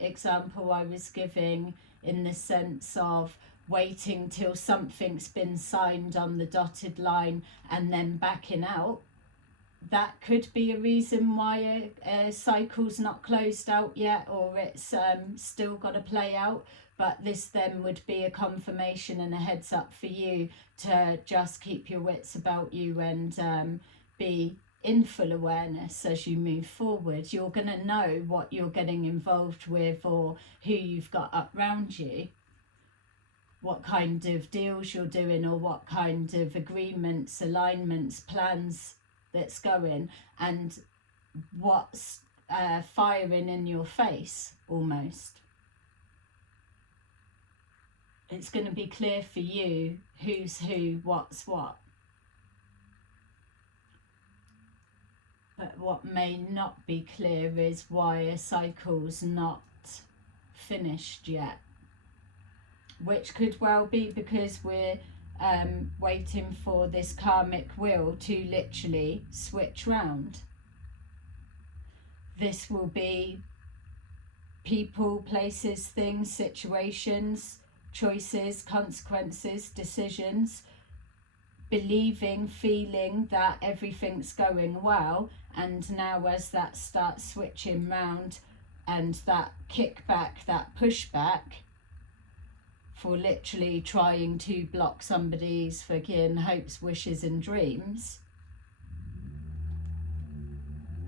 example I was giving, in the sense of waiting till something's been signed on the dotted line and then backing out. That could be a reason why a cycle's not closed out yet, or it's still got to play out. But this then would be a confirmation and a heads up for you to just keep your wits about you and be in full awareness as you move forward. You're going to know what you're getting involved with or who you've got up round you, what kind of deals you're doing or what kind of agreements, alignments, plans that's going, and what's firing in your face almost. It's going to be clear for you who's who, what's what. But what may not be clear is why a cycle's not finished yet. Which could well be because we're waiting for this karmic wheel to literally switch round. This will be people, places, things, situations, choices, consequences, decisions, believing, feeling that everything's going well, and now as that starts switching round and that kickback, that pushback for literally trying to block somebody's fucking hopes, wishes and dreams,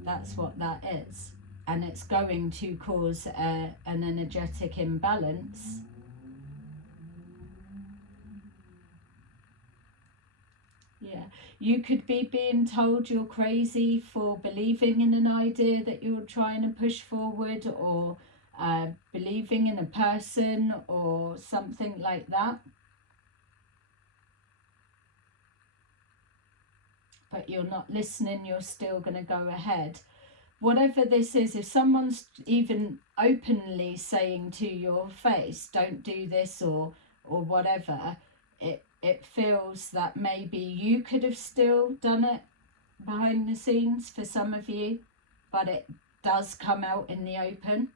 that's what that is. And it's going to cause an energetic imbalance. Yeah, you could be being told you're crazy for believing in an idea that you're trying to push forward, or believing in a person or something like that. But you're not listening, you're still going to go ahead. Whatever this is, if someone's even openly saying to your face, don't do this, or whatever, it feels that maybe you could have still done it behind the scenes for some of you, but it does come out in the open,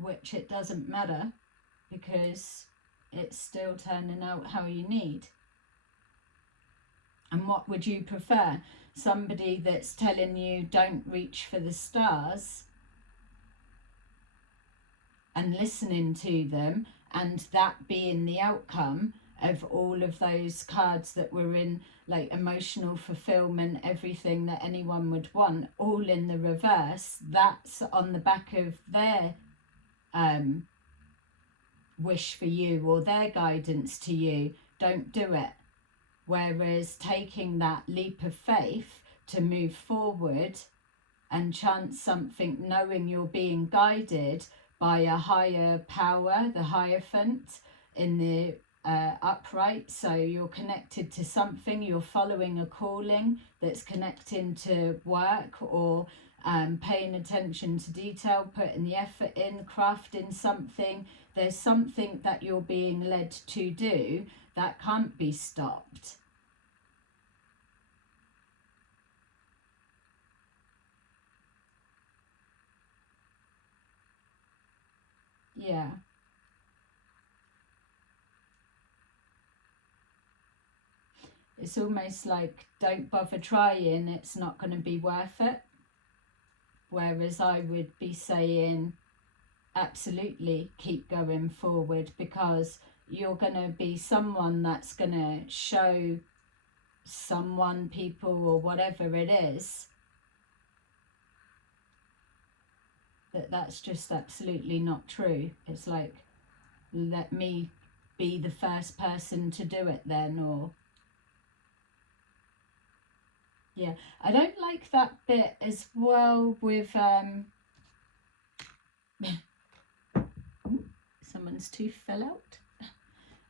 which it doesn't matter because it's still turning out how you need. And what would you prefer? Somebody that's telling you don't reach for the stars and listening to them, and that being the outcome of all of those cards that were in, like emotional fulfillment, everything that anyone would want, all in the reverse. That's on the back of their wish for you or their guidance to you. Don't do it. Whereas taking that leap of faith to move forward and chance something, knowing you're being guided by a higher power, the Hierophant in the upright. So you're connected to something, you're following a calling that's connecting to work, or paying attention to detail, putting the effort in, crafting something. There's something that you're being led to do that can't be stopped. Yeah. It's almost like, don't bother trying, it's not going to be worth it. Whereas I would be saying, absolutely keep going forward, because you're going to be someone that's going to show someone, people, or whatever it is, that's just absolutely not true. It's like, let me be the first person to do it then, or yeah. I don't like that bit as well with someone's tooth fell out.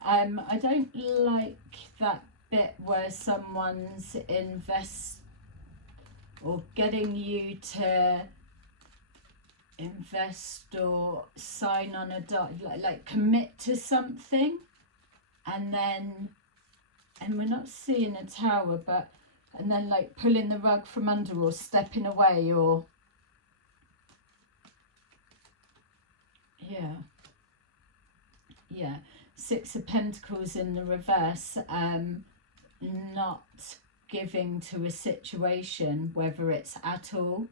I don't like that bit where someone's or getting you to invest or sign on a like commit to something, and we're not seeing a tower, but and then like pulling the rug from under or stepping away, or yeah, Six of Pentacles in the reverse, not giving to a situation, whether it's at all.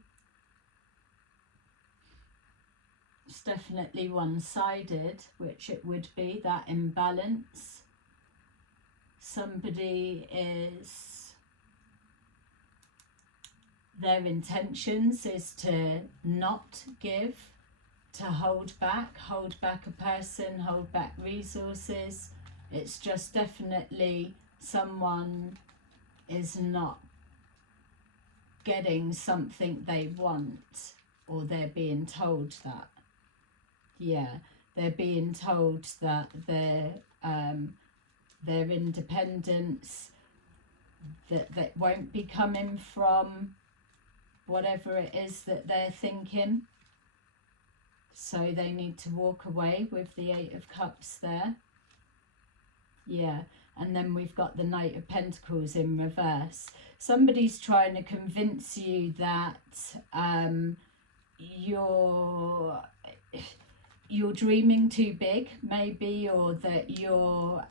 It's definitely one-sided, which it would be, that imbalance. Somebody is, their intentions is to not give, to hold back a person, hold back resources. It's just definitely someone is not getting something they want, or they're being told that. Yeah, they're being told that their independence, that won't be coming from whatever it is that they're thinking. So they need to walk away with the Eight of Cups there. Yeah, and then we've got the Knight of Pentacles in reverse. Somebody's trying to convince you that you're dreaming too big, maybe, or that you're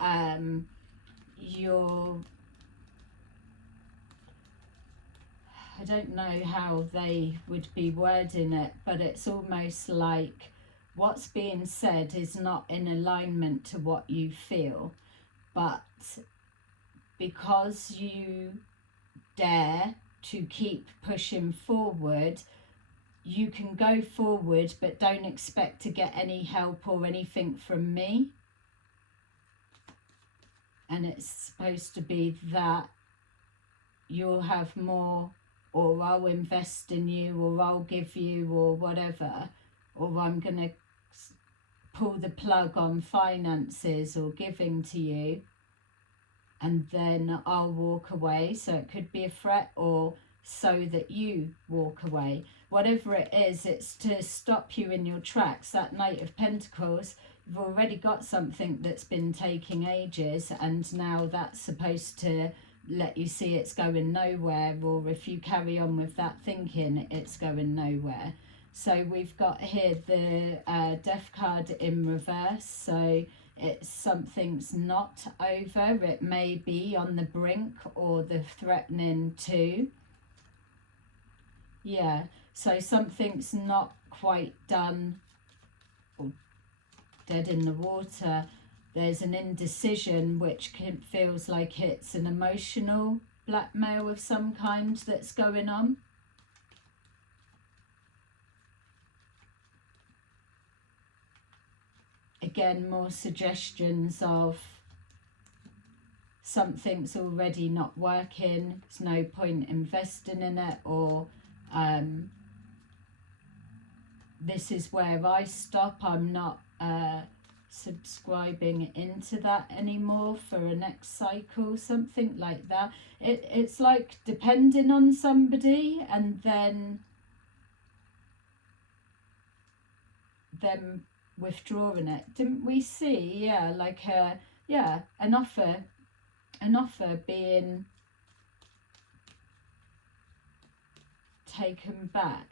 I don't know how they would be wording it, but it's almost like what's being said is not in alignment to what you feel. But because you dare to keep pushing forward, you can go forward, but don't expect to get any help or anything from me. and it's supposed to be that you'll have more, or I'll invest in you, or I'll give you, or whatever, or I'm going to pull the plug on finances or giving to you, and then I'll walk away. So it could be a threat, or so that you walk away. Whatever it is, it's to stop you in your tracks. That Knight of Pentacles, you've already got something that's been taking ages, and now that's supposed to let you see it's going nowhere, or if you carry on with that thinking, it's going nowhere. So we've got here the Death card in reverse. So it's something's not over. It may be on the brink, or the threatening to. Yeah, so something's not quite done, or dead in the water. There's an indecision, which feels like it's an emotional blackmail of some kind that's going on. Again, more suggestions of something's already not working, there's no point investing in it, or this is where I stop, I'm not subscribing into that anymore for a next cycle, something like that. It's like depending on somebody and then them withdrawing it. Didn't we see? Yeah, like an offer being taken back.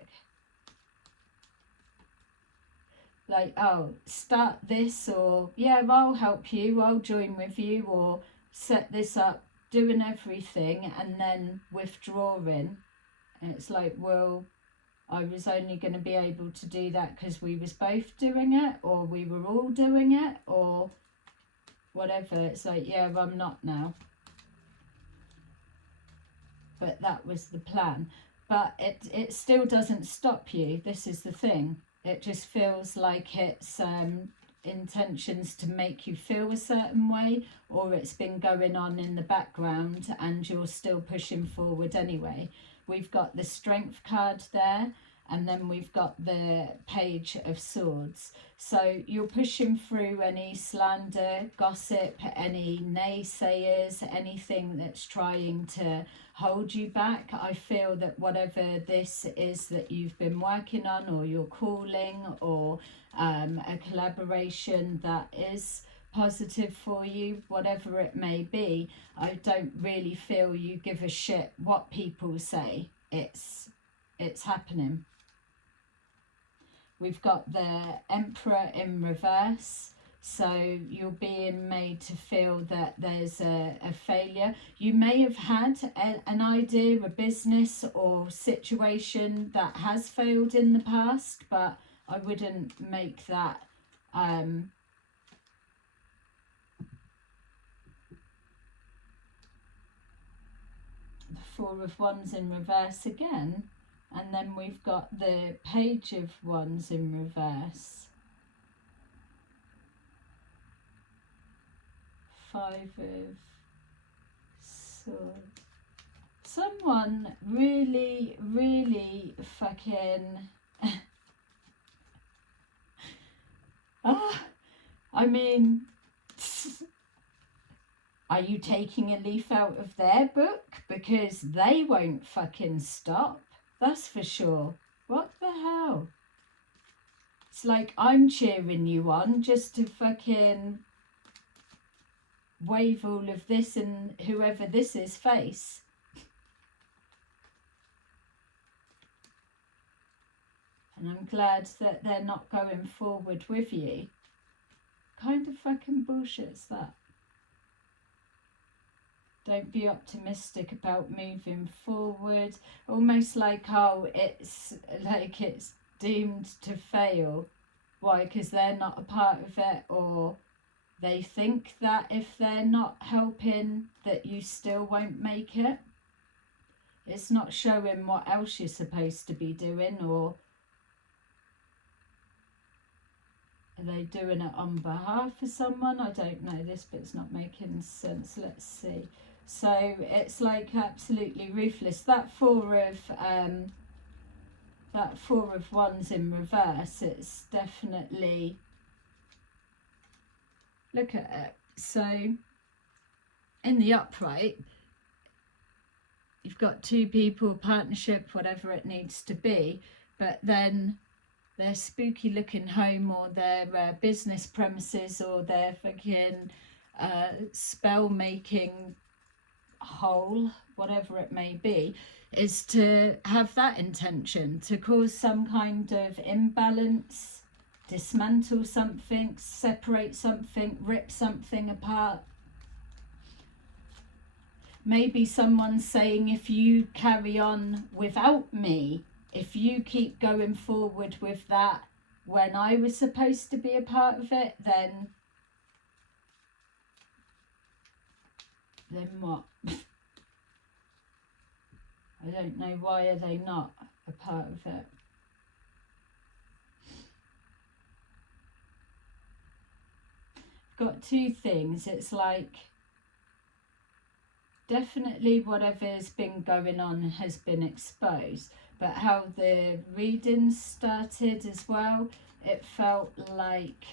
Like, oh, start this, or yeah, I'll help you, I'll join with you, or set this up, doing everything, and then withdrawing. And it's like, well, I was only going to be able to do that because we was both doing it, or we were all doing it, or whatever. It's like, yeah, I'm not now. But that was the plan. But it still doesn't stop you. This is the thing. It just feels like it's intentions to make you feel a certain way, or it's been going on in the background and you're still pushing forward anyway. We've got the Strength card there, and then we've got the Page of Swords. So you're pushing through any slander, gossip, any naysayers, anything that's trying to hold you back. I feel that whatever this is that you've been working on, or your calling, or a collaboration that is positive for you, whatever it may be, I don't really feel you give a shit what people say. It's happening. We've got the Emperor in reverse. So you're being made to feel that there's a failure. You may have had an idea, a business or situation that has failed in the past, but I wouldn't make that the Four of Wands in reverse again. And then we've got the Page of Wands in reverse. Five of Swords. Someone really, really fucking... I mean... Are you taking a leaf out of their book? Because they won't fucking stop. That's for sure. What the hell? It's like I'm cheering you on just to fucking wave all of this in whoever this is face. And I'm glad that they're not going forward with you. Kind of fucking bullshit's that. Don't be optimistic about moving forward. Almost like, oh, it's doomed to fail. Why? Because they're not a part of it, or they think that if they're not helping that you still won't make it. It's not showing what else you're supposed to be doing, or Are they doing it on behalf of someone? I don't know. This bit's not making sense. Let's see. So it's like absolutely ruthless. That four of wands in reverse, it's definitely, look at it. So in the upright, you've got two people, partnership, whatever it needs to be, but then their spooky looking home or their business premises or their fucking spell making hole, whatever it may be, is to have that intention to cause some kind of imbalance, dismantle something, separate something, rip something apart. Maybe someone's saying, if you carry on without me, if you keep going forward with that when I was supposed to be a part of it, then what? I don't know, why are they not a part of it? Got two things. It's like, definitely whatever's been going on has been exposed, but how the readings started as well, it felt like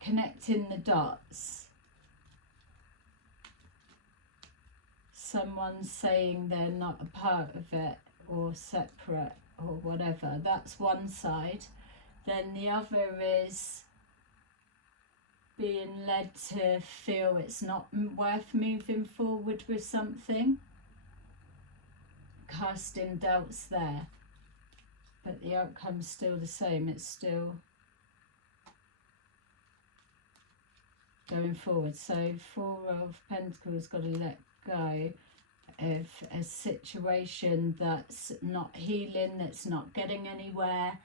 connecting the dots. Someone saying they're not a part of it or separate or whatever. That's one side. Then the other is being led to feel it's not worth moving forward with something. Casting doubts there. But the outcome's still the same. It's still going forward. So 4 of Pentacles, got to let go of a situation that's not healing, that's not getting anywhere.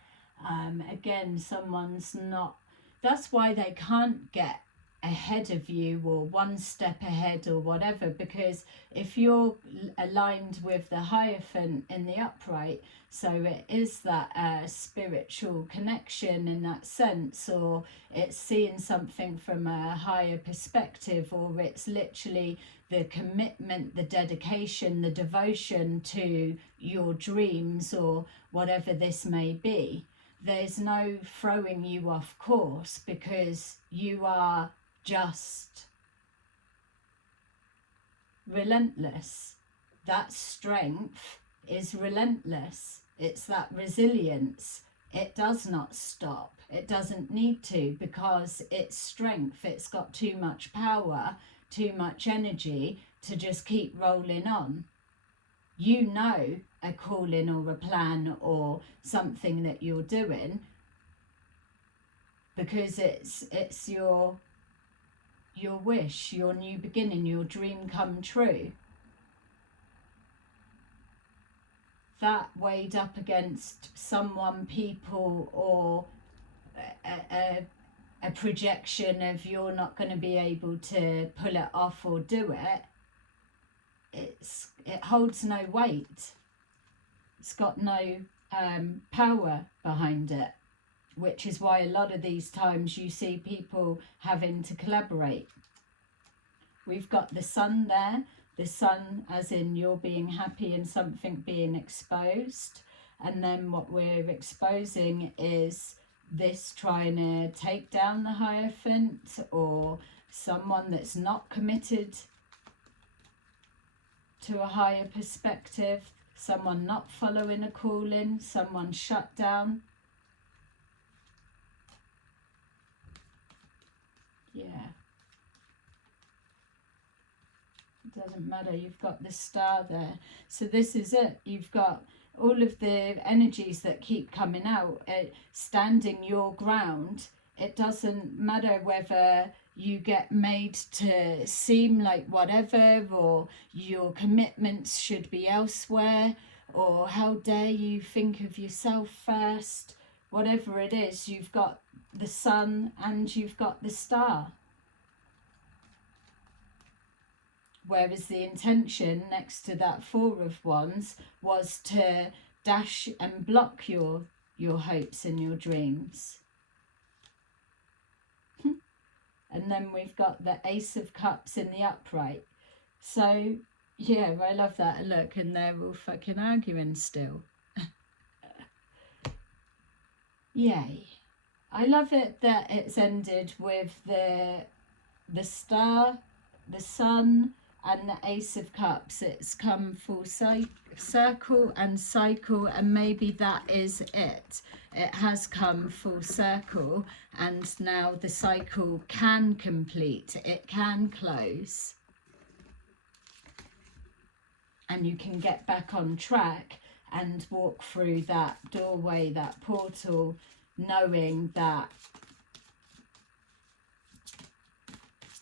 Again, someone's not, that's why they can't get ahead of you or one step ahead or whatever, because if you're aligned with the Hierophant in the upright, so it is that spiritual connection in that sense, or it's seeing something from a higher perspective, or it's literally the commitment, the dedication, the devotion to your dreams or whatever this may be. There's no throwing you off course, because you are just relentless. That strength is relentless. It's that resilience. It does not stop. It doesn't need to, because it's strength. It's got too much power, too much energy to just keep rolling on. You know a calling or a plan or something that you're doing, because it's your wish, your new beginning, your dream come true. That weighed up against someone, people, or a projection of you're not going to be able to pull it off or do it, it holds no weight. It's got no power behind it, which is why a lot of these times you see people having to collaborate. We've got the Sun there, the Sun as in you're being happy and something being exposed, and then what we're exposing is this trying to take down the Hierophant, or someone that's not committed to a higher perspective, someone not following a calling, someone shut down. Yeah. It doesn't matter, you've got the Star there. So this is it. You've got all of the energies that keep coming out, standing your ground. It doesn't matter whether you get made to seem like whatever, or your commitments should be elsewhere, or how dare you think of yourself first. Whatever it is, you've got the Sun and you've got the Star. Whereas the intention next to that 4 of Wands was to dash and block your hopes and your dreams. And then we've got the Ace of Cups in the upright. So, yeah, I love that. And look, and they're all fucking arguing still. Yay. I love it that it's ended with the star, the sun, and the Ace of Cups. It's come full circle and cycle, and maybe that is it. It has come full circle, and now the cycle can complete. It can close. And you can get back on track and walk through that doorway, that portal, knowing that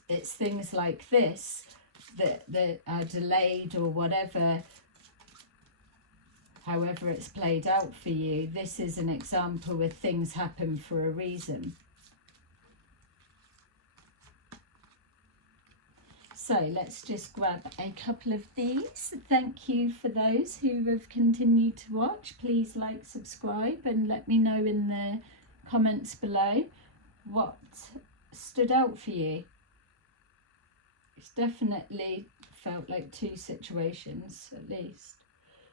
it's things like this that are delayed or whatever, however it's played out for you. This is an example where things happen for a reason. So let's just grab a couple of these. Thank you for those who have continued to watch. Please like, subscribe, and let me know in the comments below what stood out for you. It's definitely felt like two situations at least.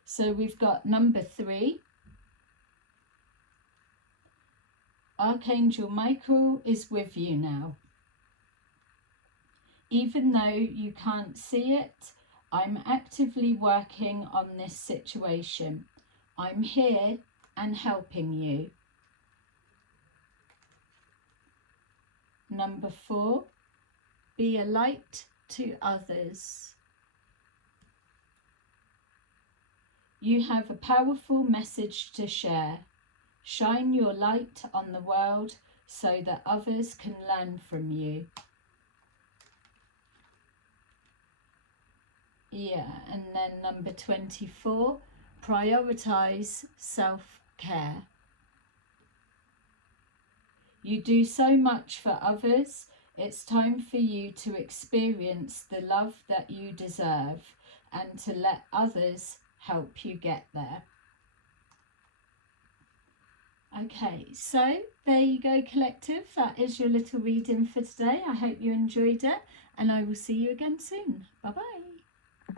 So we've got number 3. Archangel Michael is with you now. Even though you can't see it, I'm actively working on this situation. I'm here and helping you. Number 4, be a light to others. You have a powerful message to share. Shine your light on the world so that others can learn from you. Yeah, and then number 24, prioritize self-care. You do so much for others. It's time for you to experience the love that you deserve and to let others help you get there. Okay, so there you go, collective. That is your little reading for today. I hope you enjoyed it, and I will see you again soon. Bye-bye.